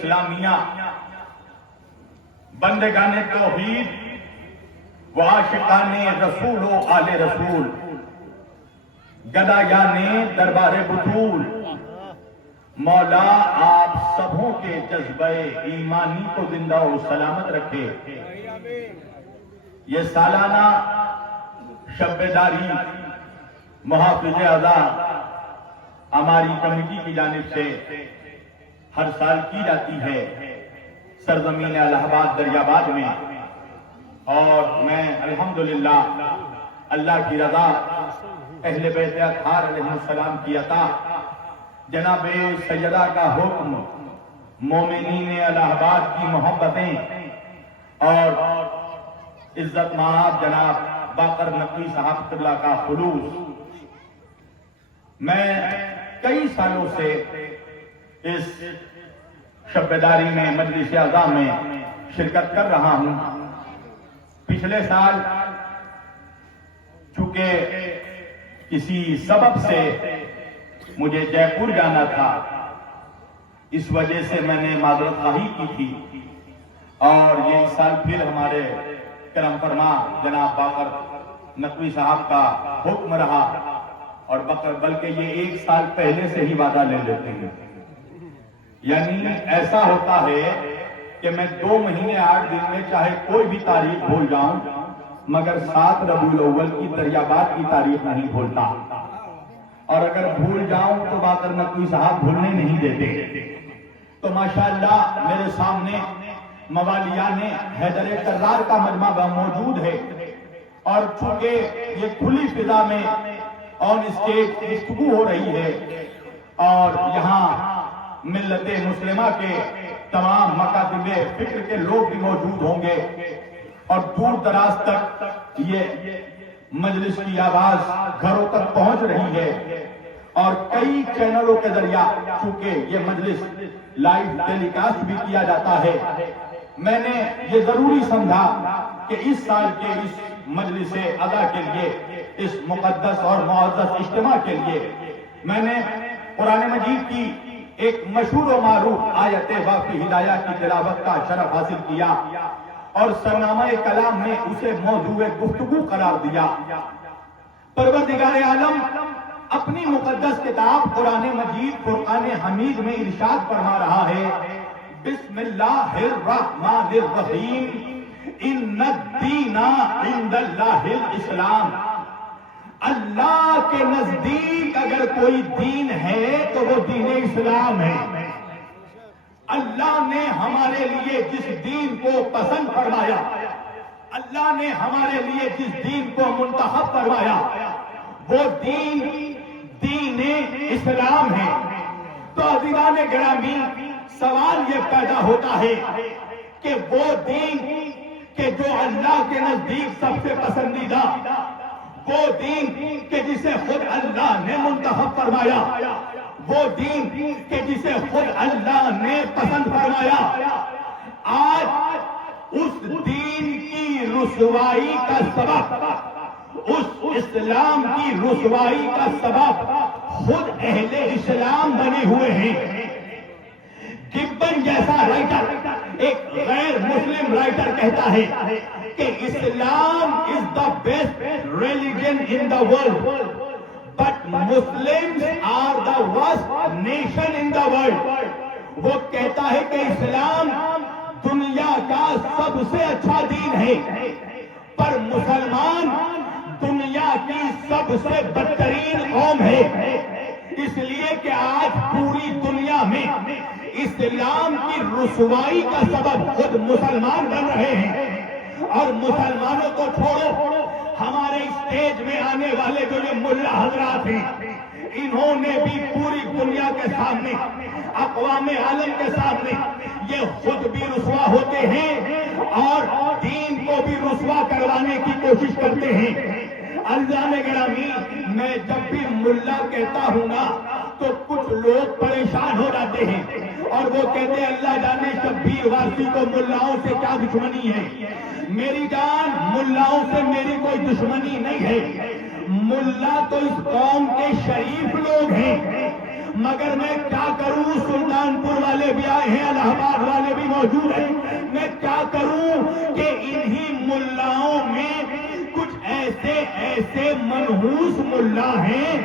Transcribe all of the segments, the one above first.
اسلامیہ بندگان توحید و عاشقان رسول و آل رسول گدایان دربار بطول مولا آپ سبوں کے جذبہ ایمانی کو زندہ و سلامت رکھے۔ یہ سالانہ شب بیداری محافظ اعضاء ہماری کمیٹی کی جانب سے ہر سال کی جاتی ہے سرزمین الہ آباد دریاباد میں، اور میں الحمدللہ اللہ کی رضا اہل بیت اطہار علیہ السلام کی عطا جناب سیدہ کا حکم مومنین الہ آباد کی محبتیں اور عزت مآب جناب باقر نقوی صاحب قبلہ کا خلوص، میں کئی سالوں سے اس شب بیداری میں مجلس اعضاء میں شرکت کر رہا ہوں۔ پچھلے سال چونکہ کسی سبب سے مجھے جے پور جانا تھا، اس وجہ سے میں نے معذرت خواہی کی تھی، اور یہ اس سال پھر ہمارے کرم فرما جناب باقر نقوی صاحب کا حکم رہا، اور بلکہ یہ ایک سال پہلے سے ہی وعدہ لے لیتے ہیں۔ یعنی ایسا ہوتا ہے کہ میں 2 مہینے 8 دن میں چاہے کوئی بھی تاریخ بھول جاؤں، مگر 7 ربیع الاول کی دریاباد کی تاریخ نہیں بھولتا، اور اگر بھول جاؤں تو باقر نقوی صاحب بھولنے نہیں دیتے۔ تو ماشاءاللہ میرے سامنے موالیان حیدر کرار کا مجمع موجود ہے، اور چونکہ یہ کھلی فضا میں آن اسٹیج گفتگو ہو رہی ہے، اور یہاں ملت مسلمہ کے تمام مکاتب فکر کے لوگ بھی موجود ہوں گے، اور دور دراز تک یہ مجلس کی آواز گھروں تک پہنچ رہی ہے، اور کئی چینلوں کے ذریعہ چونکہ یہ مجلس لائیو ٹیلی کاسٹ بھی کیا جاتا ہے، میں نے یہ ضروری سمجھا کہ اس سال کے اس مجلس ادا کے لیے، اس مقدس اور معزز اجتماع کے لیے میں نے قرآن مجید کی ایک مشہور و معروف آیت واقعی ہدایہ کی تلاوت کا شرف حاصل کیا، اور سرنامہ کلام میں اسے موضوع گفتگو قرار دیا۔ پروردگار عالم اپنی مقدس کتاب قرآن مجید فرقان حمید میں ارشاد فرما رہا ہے، بسم اللہ الرحمن الرحیم ان الدین عند اللہ الاسلام۔ اللہ کے نزدیک اگر کوئی دین ہے تو وہ دین اسلام ہے۔ اللہ نے ہمارے لیے جس دین کو پسند فرمایا، اللہ نے ہمارے لیے جس دین کو منتخب فرمایا، وہ دین اسلام ہے۔ تو عزیزان گرامی، سوال یہ پیدا ہوتا ہے کہ وہ دین کہ جو اللہ کے نزدیک سب سے پسندیدہ، وہ دین کہ جسے خود اللہ نے منتخب فرمایا، وہ دین کہ جسے خود اللہ نے پسند فرمایا، آج اس دین کی رسوائی کا سبب، اس اسلام کی رسوائی کا سبب خود اہل اسلام بنے ہوئے ہیں۔ گبن جیسا رائٹر، ایک غیر مسلم رائٹر کہتا ہے کہ اسلام is the best religion in the world, but Muslims are the worst nation in the world۔ وہ کہتا ہے کہ اسلام دنیا کا سب سے اچھا دین ہے، پر مسلمان دنیا کی سب سے بدترین قوم ہے، اس لیے کہ آج پوری دنیا میں اسلام کی رسوائی کا سبب خود مسلمان بن رہے ہیں۔ اور مسلمانوں کو چھوڑو، ہمارے اسٹیج میں آنے والے جو یہ ملا حضرات ہیں، انہوں نے بھی پوری دنیا کے سامنے، اقوام عالم کے سامنے یہ خود بھی رسوا ہوتے ہیں اور دین کو بھی رسوا کروانے کی کوشش کرتے ہیں۔ عزیزان گرامی، میں جب بھی ملا کہتا ہوں نا تو کچھ لوگ پریشان ہو جاتے ہیں، اور وہ کہتے ہیں اللہ جانے شبیر وارسی کو ملاؤں سے کیا دشمنی ہے۔ میری جان، ملاؤں سے میری کوئی دشمنی نہیں ہے، ملا تو اس قوم کے شریف لوگ ہیں، مگر میں کیا کروں، سلطان پور والے بھی آئے ہیں، الہ آباد والے بھی موجود ہیں، میں کیا کروں کہ انہی ملاؤں میں کچھ ایسے منحوس ملا ہیں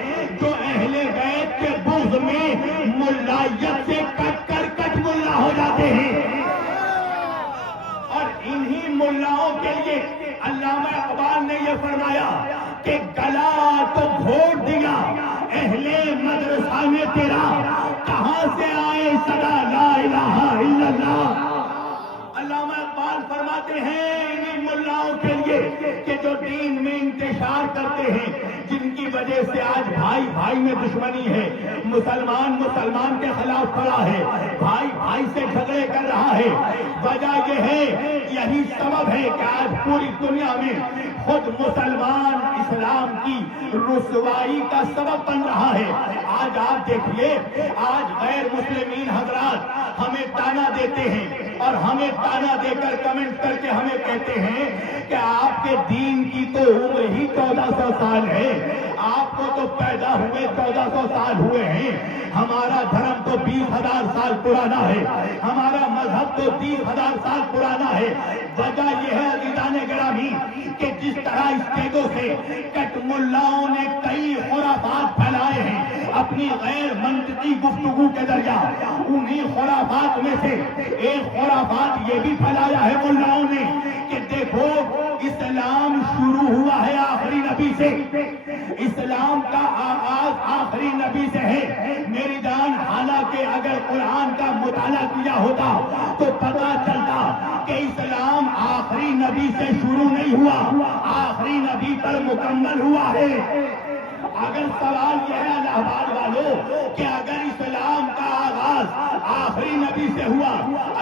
جو اہل بیت کے بغض میں ملائیت سے کٹ ملا ہو جاتے ہیں، اور انہی ملاؤں کے لیے علامہ اقبال نے یہ فرمایا کہ گلا تو گھوٹ دیا اہل مدرسہ میں تیرا، کہاں سے آئے صدا لا الہ الا اللہ۔ علامہ اقبال فرماتے ہیں انہی ملاؤں کے لیے کہ جو دین میں انتشار کرتے ہیں، جن کی وجہ سے آج بھائی بھائی میں دشمنی ہے، مسلمان کے خلاف کھڑا ہے، بھائی سے جھگڑے کر رہا ہے، وجہ یہ ہے، یہی سبب ہے کہ آج پوری دنیا میں خود مسلمان اسلام کی رسوائی کا سبب بن رہا ہے۔ آج آپ دیکھیے، آج غیر مسلمین حضرات ہمیں تانا دیتے ہیں اور ہمیں تانا دے کر کمنٹ کر کے ہمیں کہتے ہیں کہ آپ کے دین کی تو عمر ہی 1400 سال ہے، آپ کو تو پیدا ہوئے 1400 سال ہوئے ہیں، ہمارا دھرم تو 20,000 سال پرانا ہے، ہمارا مذہب تو 30,000 سال پرانا ہے۔ وجہ یہ ہے عزیزان گرامی کہ جس طرح اسٹیجوں سے کٹ ملاؤں نے کئی خرافات پھیلائے ہیں اپنی غیر منطقی گفتگو کے ذریعہ، انہی خرافات میں سے ایک خرافات یہ بھی پھیلایا ہے ملاؤں نے کہ دیکھو اسلام شروع ہوا ہے آخری نبی سے، اسلام کا آغاز آخری نبی سے ہے میری جان۔ حالانکہ اگر قرآن کا مطالعہ کیا ہوتا تو پتا چلتا کہ اسلام آخری نبی سے شروع نہیں ہوا، آخری نبی پر مکمل ہوا ہے۔ اگر سوال یہ ہے الہ آباد والوں کہ اگر اسلام کا آغاز آخری نبی سے ہوا،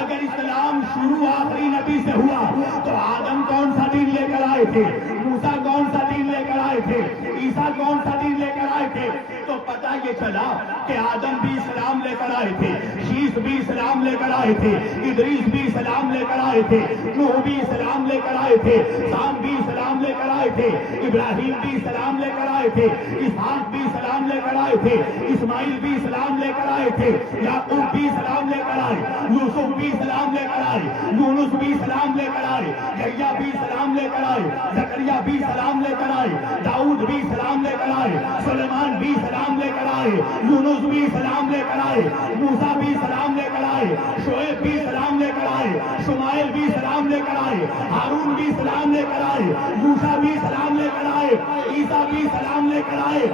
اگر اسلام شروع آخری نبی سے ہوا تو آدم کون سا دین لے کر آئے تھے، موسیٰ کون سا دین لے کر آئے تھے، عیسیٰ کون سا دین لے کر آئے تھے؟ تو پتہ یہ چلا کہ آدم بھی اسلام لے کر آئے تھے، شیس بھی اسلام لے کر آئے تھے، ادریس بھی اسلام لے کر آئے تھے، نوح بھی اسلام لے کر آئے تھے، سام بھی اسلام لے کر آئے تھے، ابراہیم بھی اسلام لے کر آئے تھے، اسحاق بھی اسلام لے کر آئے تھے، اسماعیل بھی اسلام لے کر آئے تھے، یعقوب بھی اسلام لے کر آئے، یوسف بھی اسلام لے کر آئے، یونس بھی اسلام لے کر آئے، یحییٰ بھی اسلام لے کر آئے، زکریا بھی اسلام لے کر آئے، داؤد بھی اسلام لے کر آئے، سلیمان بھی اسلام لے کر آئے، یونس بھی اسلام لے کر آئے، موسیٰ بھی اسلام لے کر آئے، شعیب بھی اسلام لے کر آئے، شمائل بھی اسلام لے کر آئے، ہارون بھی اسلام لے کر آئے، موسیٰ بھی اسلام لے کر آئے، عیسیٰ بھی اسلام لے کر آئے،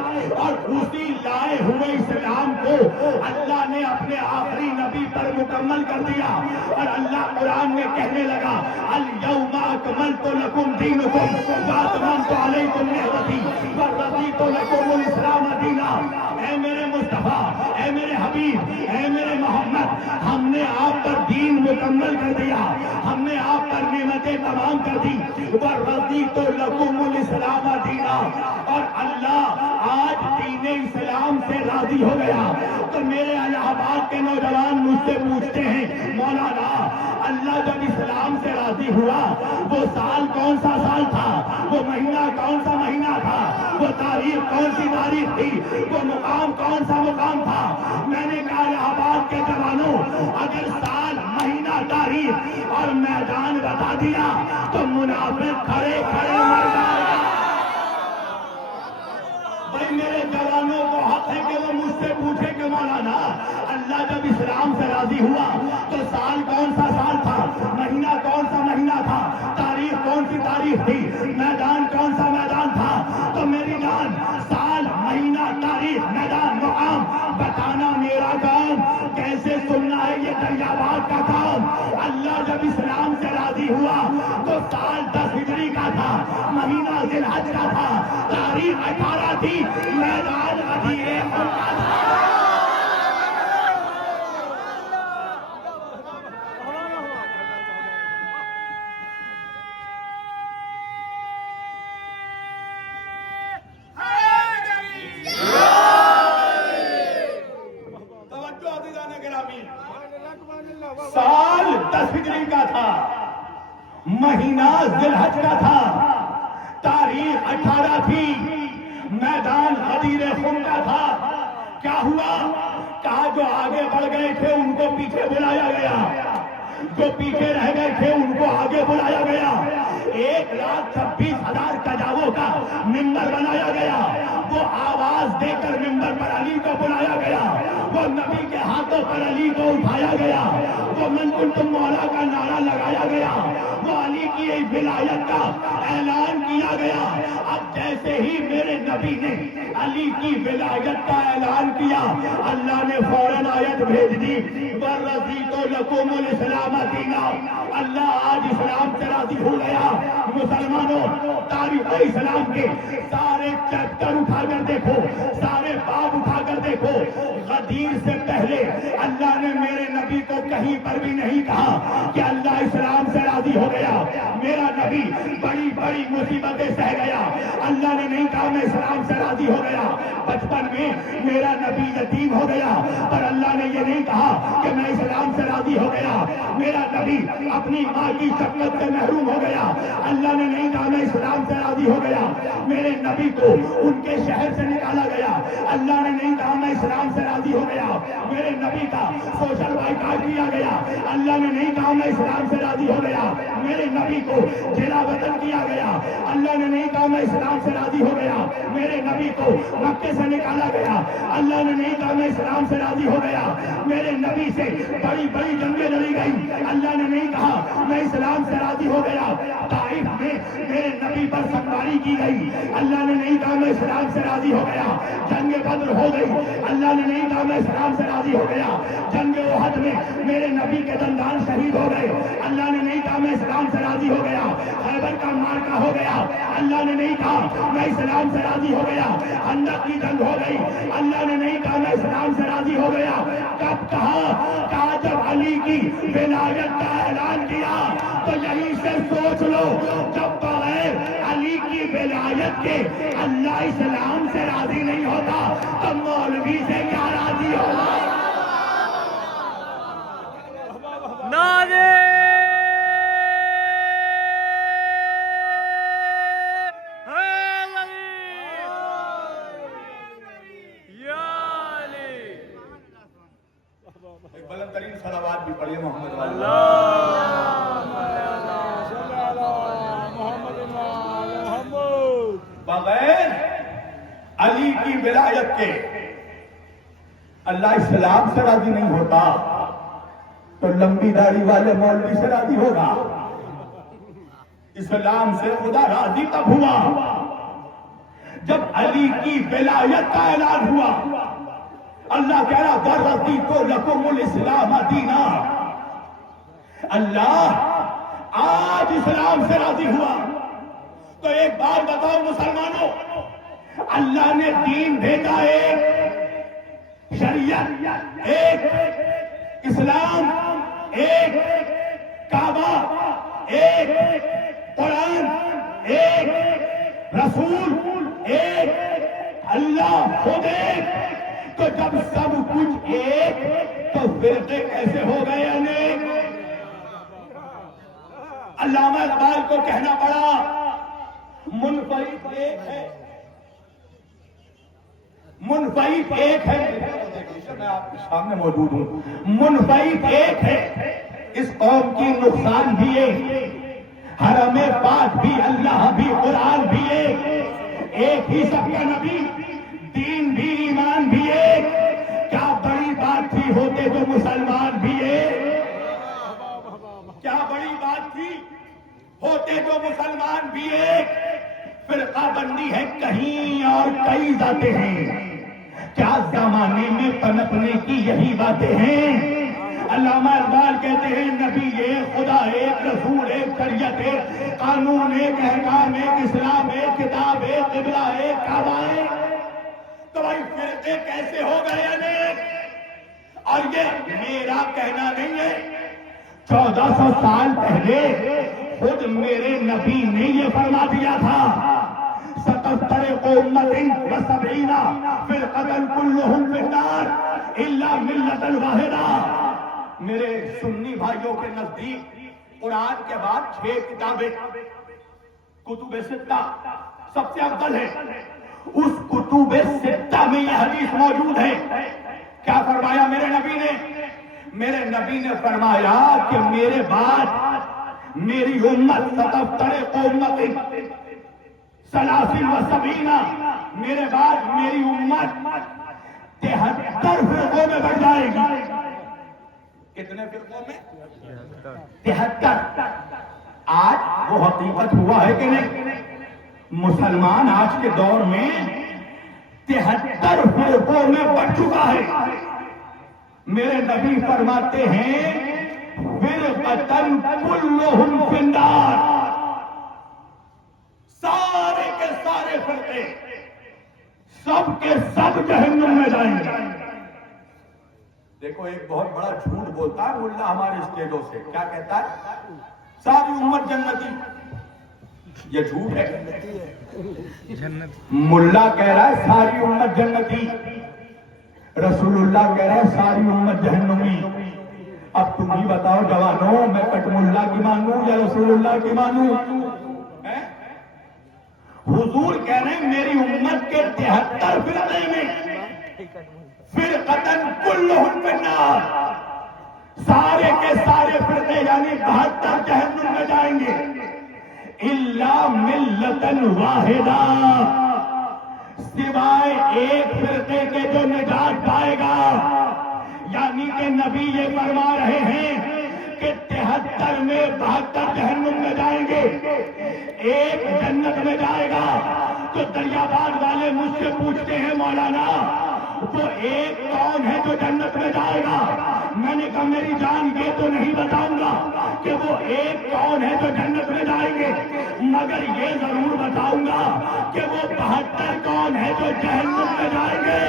اور اسی لائے ہوئے اسلام کو اللہ نے اپنے آخری نبی پر مکمل کر دیا، اور اللہ قرآن میں کہنے لگا الیوم اکملت لکم دینکم واتممت علیکم نعمتی ورضیت لکم الاسلام دینا۔ اے میرے مصطفیٰ، اے میرے حبیب، اے میرے محمد، ہم نے آپ پر دین مکمل کر دیا، ہم نے آپ پر نعمتیں تمام کر دی، ورضیت لکم الاسلام دینا، اور اللہ آج دین اسلام سے راضی ہو گیا۔ تو میرے الہ آباد کے نوجوان مجھ سے پوچھتے ہیں مولانا اللہ جب اسلام سے راضی ہوا وہ سال کون سا سال تھا، وہ مہینہ کون سا مہینہ تھا، وہ تاریخ کون سی تاریخ تھی، وہ مقام کون سا مقام تھا؟ میں نے کہا الہ آباد کے جوانوں اگر سال، مہینہ، تاریخ اور میدان بتا دیا تو منافق کھڑے کھڑے مر جائے گا۔ بھائی میرے جوانوں کو حق ہے کہ وہ مجھ سے پوچھے کہ مولانا اللہ جب اسلام سے راضی ہوا تو سال کون سا سال تھا، مہینہ کون سا مہینہ تھا، تاریخ کون سی تاریخ تھی، میدان کون سا میدان تھا؟ تو میری جان سال، مہینہ، تاریخ، میدان، مقام بتانا میرا کام، کیسے سننا ہے یہ دریاباد کا کام۔ اللہ جب اسلام سے راضی ہوا تو سال 10 ہجری کا تھا، مہینہ ذی الحج کا تھا، تاریخ 18 تھی، میدان غدیر خم کا تھا۔ سال 10 ہجری کا تھا، مہینہ ذی الحج کا تھا، تاریخ 18 تھی، میدان غدیر خم کا تھا۔ کیا ہوا؟ کہا جو آگے بڑھ گئے تھے ان کو پیچھے بلایا گیا، جو پیچھے رہ گئے تھے ان کو آگے بلایا گیا، 1,26,000 کجاووں کا ممبر بنایا گیا، وہ آواز دے کر ممبر پر علی کو بلایا گیا، وہ نبی کے ہاتھوں پر علی کو اٹھایا گیا، وہ من کنتم مولا کا نعرہ لگایا گیا، وہ علی کی ولایت کا اعلان کیا گیا۔ اب جیسے ہی میرے نبی نے علی کی ولایت کا اعلان کیا، اللہ نے فوراً آیت بھیج دی، وَرَضِيتُ لَكُمُ الْإِسْلَامَ دِينًا، اللہ آج اسلام سے راضی ہو گیا۔ مسلمانوں، تاریخ اسلام کے سارے چیپٹر اٹھا کر دیکھو، سارے باب اٹھا کر دیکھو، غدیر سے پہلے اللہ نے میرے نبی کو کہیں پر بھی نہیں کہا کہ اللہ اسلام سے راضی ہو گیا۔ میرا نبی بڑی بڑی مصیبتیں سہ گیا، اللہ نے نہیں کہا میں اسلام سے راضی ہو گیا۔ بچپن میں میرا نبی یتیم ہو گیا، پر اللہ نے یہ نہیں کہا کہ میں اسلام سے راضی ہو گیا۔ میرا نبی اپنی ماں کی شفقت سے محروم ہو گیا، اللہ نے نہیں کہا میں اسلام سے راضی ہو گیا۔ میرے نبی کو ان کے شہر سے نکالا گیا، اللہ نے نہیں کہا میں اسلام سے راضی ہو گیا۔ میرے نبی کا سوشل بائیکاٹ کیا گیا، اللہ نے نہیں کہا میں اسلام سے راضی ہو گیا۔ میرے نبی کو جلا وطن کیا گیا، اللہ نے نہیں کہا میں اسلام سے راضی ہو گیا۔ میرے نبی کو مکے سے نکالا گیا، اللہ نے نہیں کہا میں اسلام سے راضی ہو گیا۔ میرے نبی سے بڑی بڑی جنگیں لڑی گئی، اللہ نے نہیں کہا میں اسلام سے راضی ہو گیا۔ طائف میں میرے نبی پر سنگاری کی گئی، اللہ نے نہیں کہا میں اسلام سے راضی ہو گیا۔ جنگ بدر ہو گئی، اللہ نے نہیں کہا میں اسلام سے راضی ہو گیا۔ جنگ احد میں میرے نبی کے دندان شہید ہو گئے، اللہ نے نہیں کہا میں اسلام سے راضی ہو گیا۔ خیبر کا معرکہ ہو گیا، اللہ نے نہیں کہا میں اسلام سے راضی ہو گیا۔ خندق کی جنگ ہو گئی، اللہ نے نہیں کہا میں اسلام سے راضی ہو گیا۔ کب کہا جب علی کی ولایت کا اعلان کیا۔ تو یہیں سے سوچ لو، جب بغیر علی کی ولایت کے اللہ اسلام سے راضی نہیں ہوتا تو مولوی سے کیا راضی ہوگا؟ نعرے بلند ترین صلوات بھی پڑھیے محمد بغیر علی کی ولایت کے اللہ اسلام سے راضی نہیں ہوتا تو لمبی داڑھی والے مولوی سے راضی ہوگا؟ اسلام سے خدا راضی تب ہوا جب علی کی ولایت کا اعلان ہوا۔ اللہ کہہ رہا وَرَضِيتُ لَكُمُ الْإِسْلَامَ دِينًا، اللہ آج اسلام سے راضی ہوا۔ تو ایک بات بتاؤ مسلمانوں، اللہ نے دین بھیجا ایک، شریعت ایک، اسلام ایک، کعبہ ایک، قرآن ایک، رسول ایک، اللہ خود ایک۔ تو جب سب کچھ ایک تو فرقے کیسے ہو گئے انیک؟ علامہ اقبال کو کہنا پڑا منفرد ایک ہے، منفرد ایک ہے، میں آپ کے سامنے موجود ہوں، منفرد ایک ہے، اس قوم کی نقصان بھی ایک، حرم پاک بھی، اللہ بھی، قرآن بھی ایک ہی سب کا نبی، دین بھی، ایمان بھی ایک۔ کیا بڑی بات تھی ہوتے تو مسلمان بھی ایک؟ کیا بڑی بات تھی ہوتے تو مسلمان بھی ایک؟ فرقہ بندی ہے کہیں اور کئی ذاتیں ہیں، کیا زمانے میں پنپنے کی یہی باتیں ہیں؟ علامہ اقبال کہتے ہیں نبی ایک، خدا ایک، رسول ایک، شریعت ایک، قانون ایک، احکام ایک، اسلام ایک، کتاب ایک، قبلہ ایک، کعبہ ایک۔ تو بھائی فرقے کیسے ہو گئے انیک؟ اور یہ میرا کہنا نہیں ہے، 1400 سال پہلے خود میرے نبی نے یہ فرما دیا تھا، 77 امت و 70 فرقۃ کلہم فی النار الا ملۃ واحدہ۔ میرے سنی بھائیوں کے نزدیک قرآن کے بعد 6 کتابیں، کتب ستہ سب سے افضل ہے۔ اس کتب ستہ میں یہ حدیث موجود ہے کیا فرمایا میرے نبی نے؟ میرے نبی نے فرمایا کہ میرے بعد میری امت 77 امت 73 میرے بعد میری امت 73 فرقوں میں بڑھ جائے گی. کتنے فرقوں میں؟ 73. آج وہ حقیقت ہوا ہے کہ نہیں؟ مسلمان آج کے دور میں 73 فرقوں میں بڑھ چکا ہے. میرے نبی فرماتے ہیں فرقتن کلہم فی النار، سارے کے سارے فرقے سب کے سب جہنم میں جائیں گے. دیکھو ایک بہت بڑا جھوٹ بولتا ہے ملا ہمارے اسٹیجوں سے. کیا کہتا ہے؟ ساری امت جنتی. یہ جھوٹ ہے. ملا کہہ رہا ہے ساری امت جنتی، رسول اللہ کہہ رہا ہے ساری امت جہنمی. اب تم ہی بتاؤ جوانوں، میں کٹ ملا کی مانوں یا رسول اللہ کی مانوں؟ حضور کہہ رہے ہیں میری امت کے 73 فرقے میں فرقتن کلہم فی النار، سارے کے سارے فرقے یعنی 72 جہنم میں جائیں گے. الا ملتن واحدہ، سوائے ایک فرقے کے جو نجات پائے گا. یعنی کہ نبی یہ فرما رہے ہیں کہ 73 میں 72 جہنم میں جائیں گے، ایک جنت میں جائے گا. تو دریاباد والے مجھ سے پوچھتے ہیں مولانا وہ ایک کون ہے جو جنت میں جائے گا؟ میں نے کہا میری جان یہ تو نہیں بتاؤں گا کہ وہ ایک کون ہے جو جنت میں جائیں گے، مگر یہ ضرور بتاؤں گا کہ وہ 72 کون ہے جو جہنم میں جائیں گے.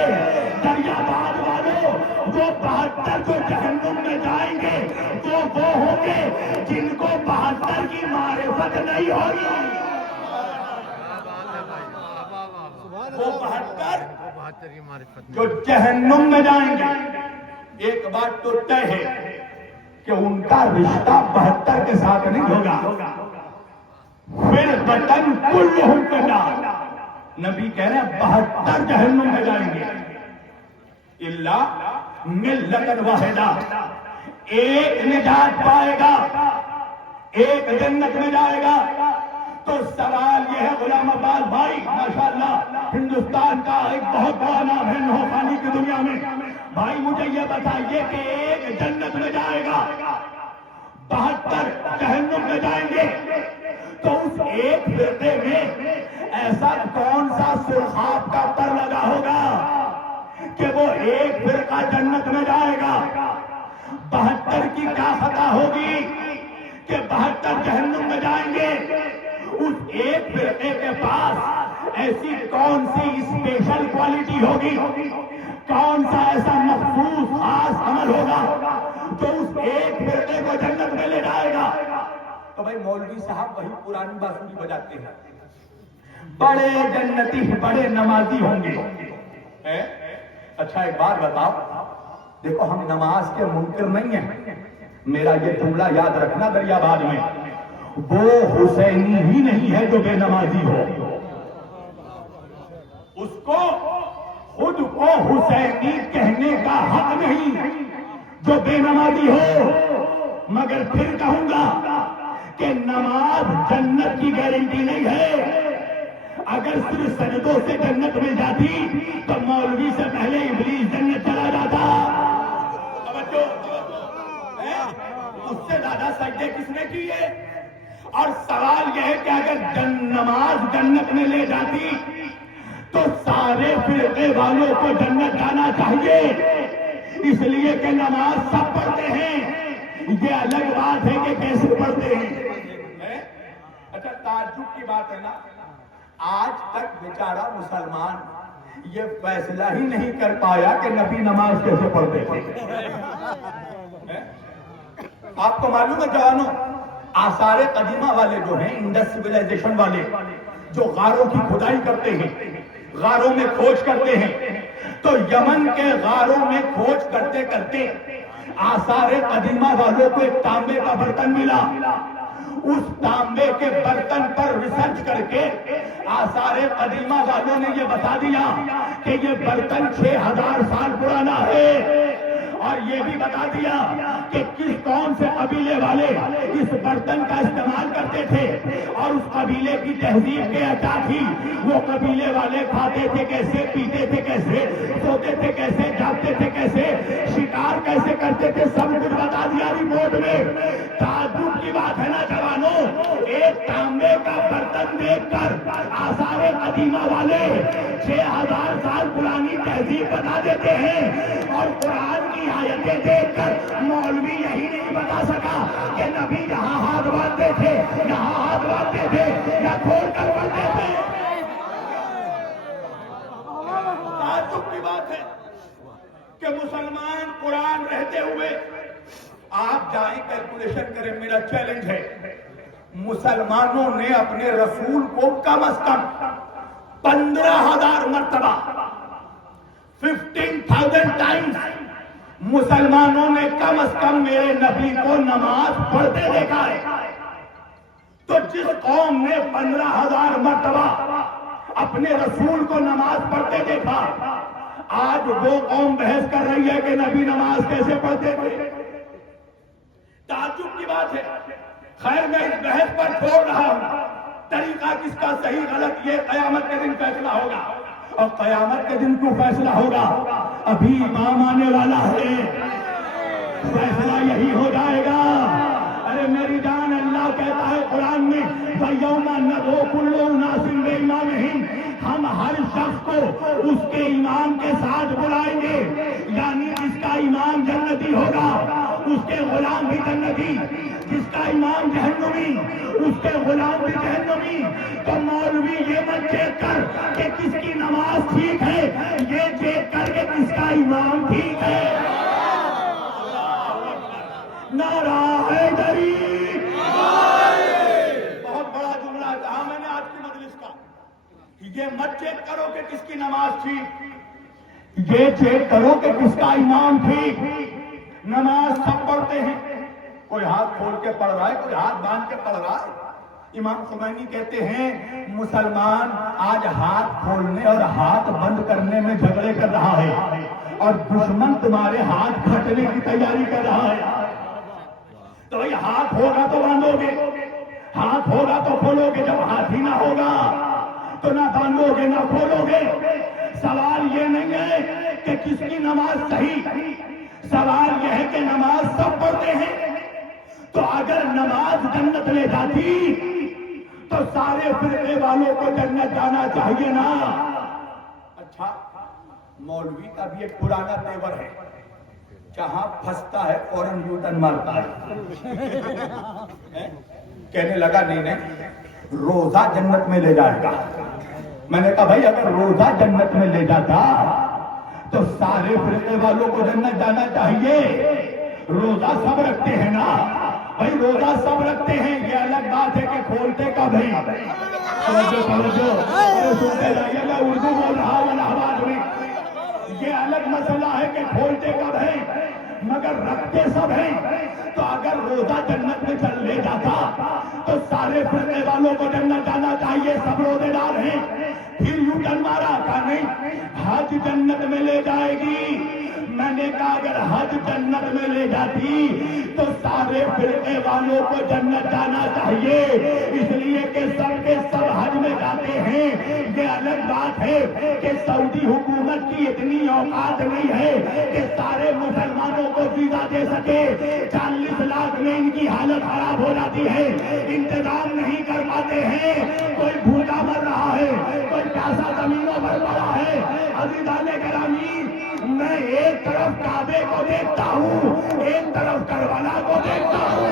دریاباد والوں وہ 72 جو جہنم میں جائیں گے وہ ہوں گے جن کو 72 کی معرفت نہیں ہوگی. وہ 72 جو جہنم میں جائیں گے، ایک بات تو طے ہے کہ ان کا رشتہ 72 کے ساتھ نہیں ہوگا. پھر بطن کلہم فی النار، نبی کہہ رہے ہیں 72 جہنم میں جائیں گے. الا ملتن واحدہ، ایک نجات پائے گا، ایک جنت میں جائے گا. تو سوال یہ ہے غلام عباس بھائی ماشاءاللہ ہندوستان کا ایک بہت بڑا نام ہے نوخانی کی دنیا میں، بھائی مجھے یہ بتائیے کہ ایک جنت میں جائے گا 72 جہنم میں جائیں گے، تو اس ایک فرقے میں ایسا کون سا سرخاب کا پر لگا ہوگا کہ وہ ایک فرقہ جنت میں جائے گا؟ 72 کی کیا خطا ہوگی کہ 72 جہنم میں جائیں گے؟ اس ایک فرقے کے پاس ایسی کون سی اسپیشل کوالٹی ہوگی، کون سا ایسا مخصوص خاص عمل ہوگا جو اس ایک فرقے کو جنت میں لے جائے گا؟ تو بھائی مولوی صاحب وہی پرانی بانسری بجاتے ہیں، بڑے جنتی بڑے نمازی ہوں گے. اچھا ایک بات بتاؤ، دیکھو ہم نماز کے منکر نہیں ہیں، میرا یہ جملہ یاد رکھنا دریاباد میں وہ حسینی ہی نہیں ہے جو بے نمازی ہو، اس کو خود کو حسینی کہنے کا حق نہیں جو بے نمازی ہو. مگر پھر کہوں گا کہ نماز جنت کی گارنٹی نہیں ہے. اگر صرف سجدوں سے جنت مل جاتی تو مولوی سے پہلے ابلیس جنت چلا جاتا. اس سے زیادہ سجدے کس نے کیے؟ اور سوال یہ ہے کہ اگر نماز جنت میں لے جاتی تو سارے فرقے والوں کو جنت جانا چاہیے، اس لیے کہ نماز سب پڑھتے ہیں، یہ الگ بات ہے کہ کیسے پڑھتے ہیں. اچھا تعجب کی بات ہے نا، آج تک بیچارہ مسلمان یہ فیصلہ ہی نہیں کر پایا کہ نبی نماز کیسے پڑھتے تھے. آپ کو معلوم ہے جوانوں، آثار قدیمہ والے جو ہیں، انڈس سویلائزیشن والے جو غاروں کی کھدائی کرتے ہیں، غاروں میں کھوج کرتے ہیں، تو یمن کے غاروں میں کھوج کرتے کرتے آثار قدیمہ والوں کو ایک تانبے کا برتن ملا. اس تانبے کے برتن پر ریسرچ کر کے آثار قدیمہ والوں نے یہ بتا دیا کہ یہ برتن 6000 سال پرانا ہے، اور یہ بھی بتا دیا کہ کس کون سے قبیلے والے اس برتن کا استعمال کرتے تھے، اور اس قبیلے کی تہذیب کیا تھی، وہ قبیلے والے کھاتے تھے کیسے، پیتے تھے کیسے، سوتے تھے کیسے، جاگتے تھے کیسے، شکار کیسے کرتے تھے، سب کچھ بتا دیا رپورٹ میں۔ تعجب کی بات ہے نا جوانوں، ایک تانبے کا برتن دیکھ کر آثار قدیمہ والے 6000 سال پرانی تہذیب بتا دیتے ہیں، اور قرآن کی آیتیں دیکھ کر مولوی یہی نہیں بتا سکا کہ نبی یہاں ہاتھ باندھتے تھے، یہاں ہاتھ باندھتے تھے، یا کھول کر پڑھتے تھے۔ تعجب کی بات ہے کہ مسلمان قرآن رہتے ہوئے، آپ جائیں کیلکولیشن کریں، میرا چیلنج ہے، مسلمانوں نے اپنے رسول کو کم از کم 15,000 مرتبہ 15,000 ٹائمز مسلمانوں نے کم از کم میرے نبی کو نماز پڑھتے دیکھا ہے۔ تو جس قوم نے 15,000 مرتبہ اپنے رسول کو نماز پڑھتے دیکھا، آج وہ قوم بحث کر رہی ہے کہ نبی نماز کیسے پڑھتے تھے۔ تعجب کی بات ہے۔ خیر میں اس بحث پر چھوڑ رہا ہوں، طریقہ کس کا صحیح غلط یہ قیامت کے دن فیصلہ ہوگا، اور قیامت کے دن کیوں فیصلہ ہوگا، ابھی امام آنے والا ہے، فیصلہ یہی ہو جائے گا۔ ارے میری جان، اللہ کہتا ہے قرآن میں وَيَوْمَ نَدْعُو كُلَّ أُنَاسٍ بِإِمَامِهِمْ، ہم ہر شخص کو اس کے امام کے ساتھ بلائیں گے، یعنی جس کا امام جنتی ہوگا اس کے غلام بھی جنتی، جس کا امام جہنمی اس کے غلام بھی جہنمی۔ تو مولوی یہ مت چیک کر کہ کس کی نماز ٹھیک ہے، یہ چیک کر کے کس کا امام ٹھیک ہے۔ نعرہ حیدری، بہت بڑا جملہ کہا میں نے آج کی مجلس کا، یہ مت چیک کرو کہ کس کی نماز ٹھیک، یہ چیک کرو کہ کس کا امام ٹھیک۔ نماز سب پڑھتے ہیں، کوئی ہاتھ کھول کے پڑھ رہا ہے، کوئی ہاتھ باندھ کے پڑھ رہا ہے۔ امام خمینی کہتے ہیں مسلمان آج ہاتھ کھولنے اور ہاتھ بند کرنے میں جھگڑے کر رہا ہے، اور دشمن تمہارے ہاتھ کھٹنے کی تیاری کر رہا ہے۔ تو بھائی ہاتھ ہوگا تو باندھو گے، ہاتھ ہوگا تو کھولو گے، جب ہاتھ ہی نہ ہوگا تو نہ باندھو گے نہ کھولو گے۔ سوال یہ نہیں ہے کہ کس کی نماز صحیح، سوال یہ ہے کہ نماز سب پڑھتے ہیں۔ تو اگر نماز جنت لے جاتی تو سارے فرقے والوں کو جنت جانا چاہیے نا۔ اچھا، مولوی کا بھی ایک پرانا تیور ہے، جہاں پھنستا ہے فوراً یو ٹرن مارتا ہے۔ کہنے لگا نہیں، روزہ جنت میں لے جائے گا۔ میں نے کہا بھائی اگر روزہ جنت میں لے جاتا تو سارے فرقے والوں کو جنت جانا چاہیے۔ روزہ سب رکھتے ہیں نا بھائی، روزہ سب رکھتے ہیں، یہ الگ بات ہے کہ کھولتے کب ہیں۔ توجہ سنتے رہیے، میں اردو بول رہا ہوں الہ آباد میں، یہ الگ مسئلہ ہے کہ کھولتے کب ہیں، مگر رکھتے سب ہیں۔ تو اگر روزہ جنت میں چل لے جاتا تو سارے فرقے والوں کو جنت جانا چاہیے، سب روزے دار ہیں۔ پھر یوں ٹرن مارا، کہا نہیں حج جنت میں لے جائے گی۔ میں نے کہا اگر حج جنت میں لے جاتی تو سارے فرقے والوں کو جنت جانا چاہیے، اس لیے کہ سب کے سب حج میں جاتے ہیں۔ یہ الگ بات ہے کہ سعودی حکومت کی اتنی اوقات نہیں ہے کہ سارے مسلمانوں کو ویزا دے سکے۔ 40 لاکھ میں ان کی حالت خراب ہو جاتی ہے، انتظام نہیں کر پاتے ہیں، کوئی بھوکا مر رہا ہے، کوئی پیاسا زمینوں پر پڑا ہے۔ عزیزان گرامی، میں ایک طرف کعبے کو دیکھتا ہوں، ایک طرف کربلا کو دیکھتا ہوں۔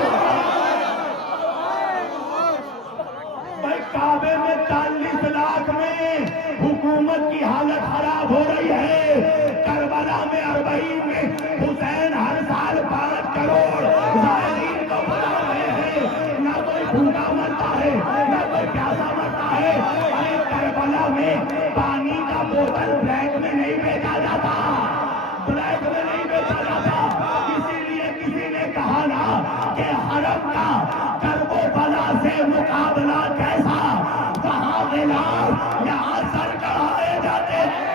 بھائی کعبے میں 40 لاکھ میں حکومت کی حالت خراب ہو رہی ہے، کربلا میں 40 میں حسین ہر سال 5 کروڑ زائرین کو بلا رہے ہیں، نہ کوئی بھوکا مرتا ہے نہ کوئی پیاسا مرتا ہے۔ ارے کربلا میں پانی کا بوتل بلیک میں نہیں بیچا جاتا، بلیک میں نہیں بیچا جاتا۔ اسی لیے کسی نے کہا نا کہ حرم کا کرب و بلا سے مقابلہ کیسا، وہاں غلاف یہاں سر چڑھائے جاتے ہیں۔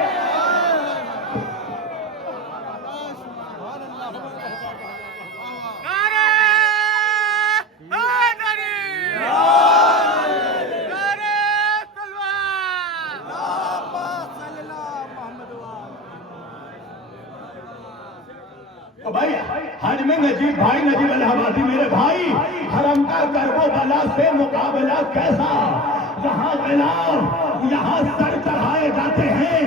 بھائی حج میں نجیب بھائی، نجیب الہ آبادی میرے بھائی، حرم کا کرب و بلا سے مقابلہ کیسا، جہاں غلاف یہاں سر چڑھائے جاتے ہیں،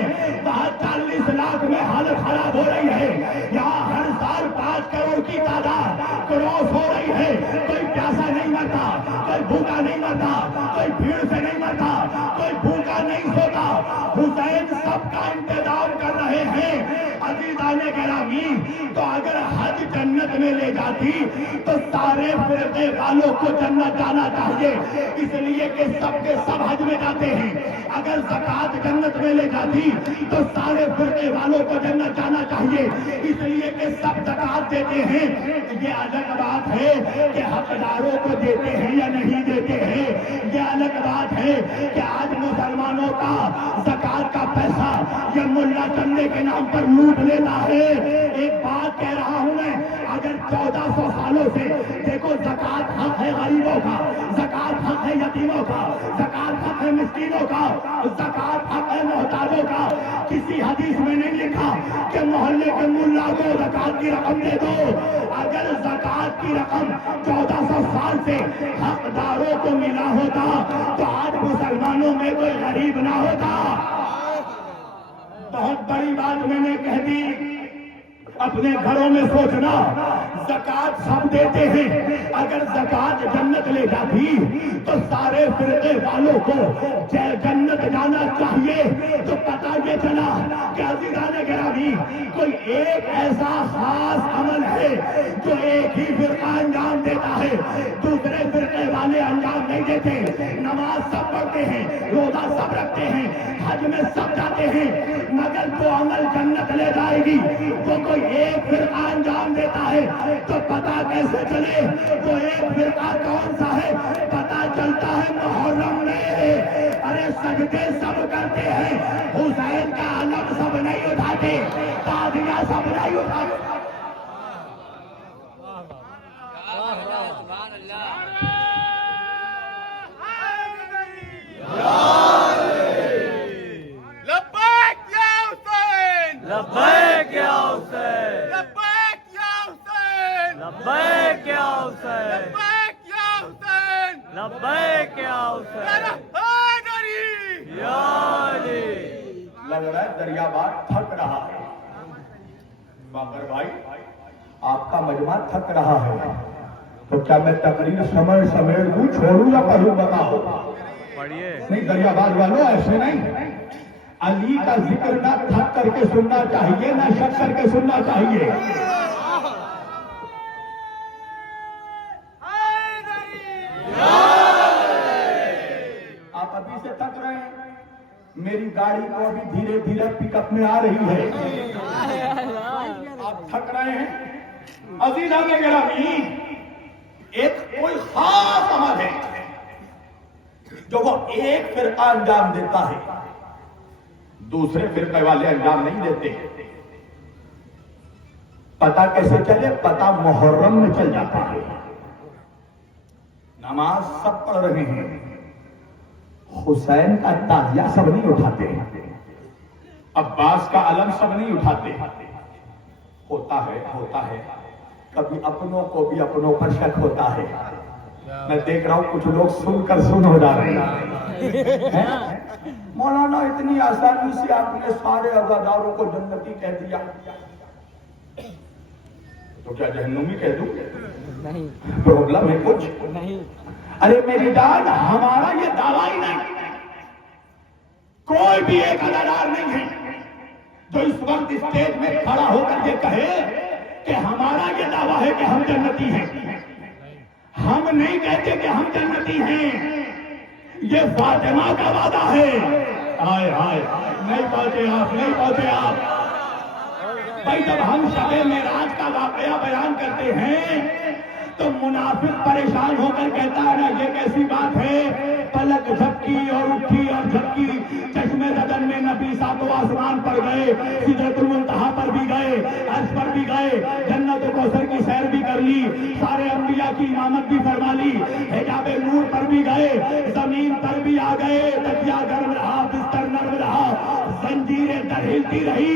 وہاں 40 لاکھ میں حالت خراب ہو رہی ہے، یہاں ہر سال 5 کروڑ کی تعداد کراس ہو رہی ہے، کوئی پیاسا نہیں مرتا، کوئی بھوکا نہیں مرتا، کوئی بھیڑ سے نہیں مرتا، کوئی بھوکا نہیں سوتا، حسین سب کا انتظام کر رہے ہیں۔ عزیزان گرامی، تو اگر حج جنت میں لے جاتی تو سارے فرقے والوں کو جنت جانا چاہیے، اس لیے کہ سب کے سب حج میں جاتے ہیں۔ اگر زکوٰۃ جنت میں لے جاتی تو سارے فرقے والوں کو جنت جانا چاہیے، اس لیے کہ سب زکوٰۃ دیتے ہیں۔ یہ الگ بات ہے کہ حقداروں کو دیتے ہیں یا نہیں دیتے ہیں، یہ الگ بات ہے کہ آج مسلمانوں کا زکوٰۃ کا پیسہ یہ ملا چندے کے نام پر لوٹ لیتا ہے۔ ایک بات کہہ رہا ہوں میں، اگر 1400 سالوں سے دیکھو زکوٰۃ حق ہے غریبوں کا، زکوٰۃ حق ہے یتیموں کا، زکوٰۃ حق ہے مسکینوں کا، زکوٰۃ حق ہے محتاجوں کا، کسی حدیث میں نہیں لکھا کہ محلے کے ملا کو زکوٰۃ کی رقم دے دو۔ اگر زکوٰۃ کی رقم 1400 سال سے حقداروں کو ملا ہوتا تو آج مسلمانوں میں کوئی غریب نہ ہوتا۔ بہت بڑی بات میں نے کہہ دی، اپنے گھروں میں سوچنا، زکوٰۃ سب دیتے ہیں، اگر زکوٰۃ جنت لے جاتی تو سارے فرقے والوں کو جنت جانا چاہیے۔ تو پتہ یہ چلا کہ عزیزان گرامی، کوئی ایک ایسا خاص عمل ہے جو ایک ہی فرقہ انجام دیتا ہے، دوسرے فرقے والے انجام نہیں دیتے۔ نماز سب پڑھتے ہیں، روزہ سب رکھتے ہیں، حج میں سب جاتے ہیں، مگر جو عمل جنت لے جائے گی وہ کوئی ایک فرقہ انجام دیتا ہے۔ تو پتہ کیسے چلے وہ ایک فرقہ کون سا ہے؟ پتہ چلتا ہے محرم میں۔ ارے سجدے سب کرتے ہیں، حسین کا علم سب نہیں اٹھاتے، تازیہ سب نہیں اٹھاتے۔ لبیک یا حسین، لبیک یا حسین، لبیک یا حسین، لبیک یا حسین، لبیک یا حسین، یا علی۔ لگ رہا ہے دریا باد تھک رہا ہے۔ باقر بھائی، آپ کا مجمع تھک رہا ہے، تو کیا میں تقریر سمیٹ دوں، چھوڑوں یا پڑھوں؟ بتاؤ۔ پڑھیے۔ نہیں دریا باد والوں ایسے نہیں، علی کا ذکر نہ تھک کر کے سننا چاہیے، نہ شک کر کے سننا چاہیے۔ آپ ابھی سے تھک رہے ہیں، میری گاڑی کو ابھی دھیرے دھیرے پک اپ میں آ رہی ہے، آپ تھک رہے ہیں۔ عزیزان گرامی، ایک کوئی خاص عمل ہے جو وہ ایک فرقہ انجام دیتا ہے، دوسرے فرقے والے انجام نہیں دیتے۔ پتہ کیسے چلے؟ پتہ محرم میں چل جاتا ہے۔ نماز سب پڑھ رہے ہیں، حسین کا تازیہ سب نہیں اٹھاتے، عباس کا علم سب نہیں اٹھاتے۔ ہوتا ہے کبھی اپنوں کو بھی اپنوں پر شک ہوتا ہے۔ میں دیکھ رہا ہوں کچھ لوگ سن کر سن ہو جا رہے ہیں۔ مولانا اتنی آسانی سے آپ نے سارے عزاداروں کو جنتی کہہ دیا، تو کیا جہنمی کہہ دوں؟ نہیں، پرابلم ہے کچھ؟ نہیں۔ ارے میری جان، ہمارا یہ دعویٰ ہی نہیں، کوئی بھی ایک عزادار نہیں ہے جو اس وقت اسٹیج میں کھڑا ہو کر یہ کہے کہ ہمارا یہ دعویٰ ہے کہ ہم جنتی ہیں۔ ہم نہیں کہتے کہ ہم جنتی ہیں، یہ فاطمہ کا وعدہ ہے۔ آئے آئے، نہیں پہنچے آپ۔ بھائی جب ہم شب معراج کا واقعہ بیان کرتے ہیں تو منافق پریشان ہو کر کہتا ہے نا یہ کیسی بات ہے، پلک جھپکی اور اٹھی اور جھپکی، چشمے زدن میں نبی ساتوں آسمان پر گئے، سدرۃ المنتہا پر بھی گئے، عرش پر بھی گئے، جنت و کوثر کی سیر بھی کر لی، سارے انبیاء کی امامت بھی فرما لی، حجاب نور پر بھی گئے، زمین پر بھی آ گئے، تکیہ گرم رہا، بستر نرم رہا، زنجیریں در ہلتی رہی،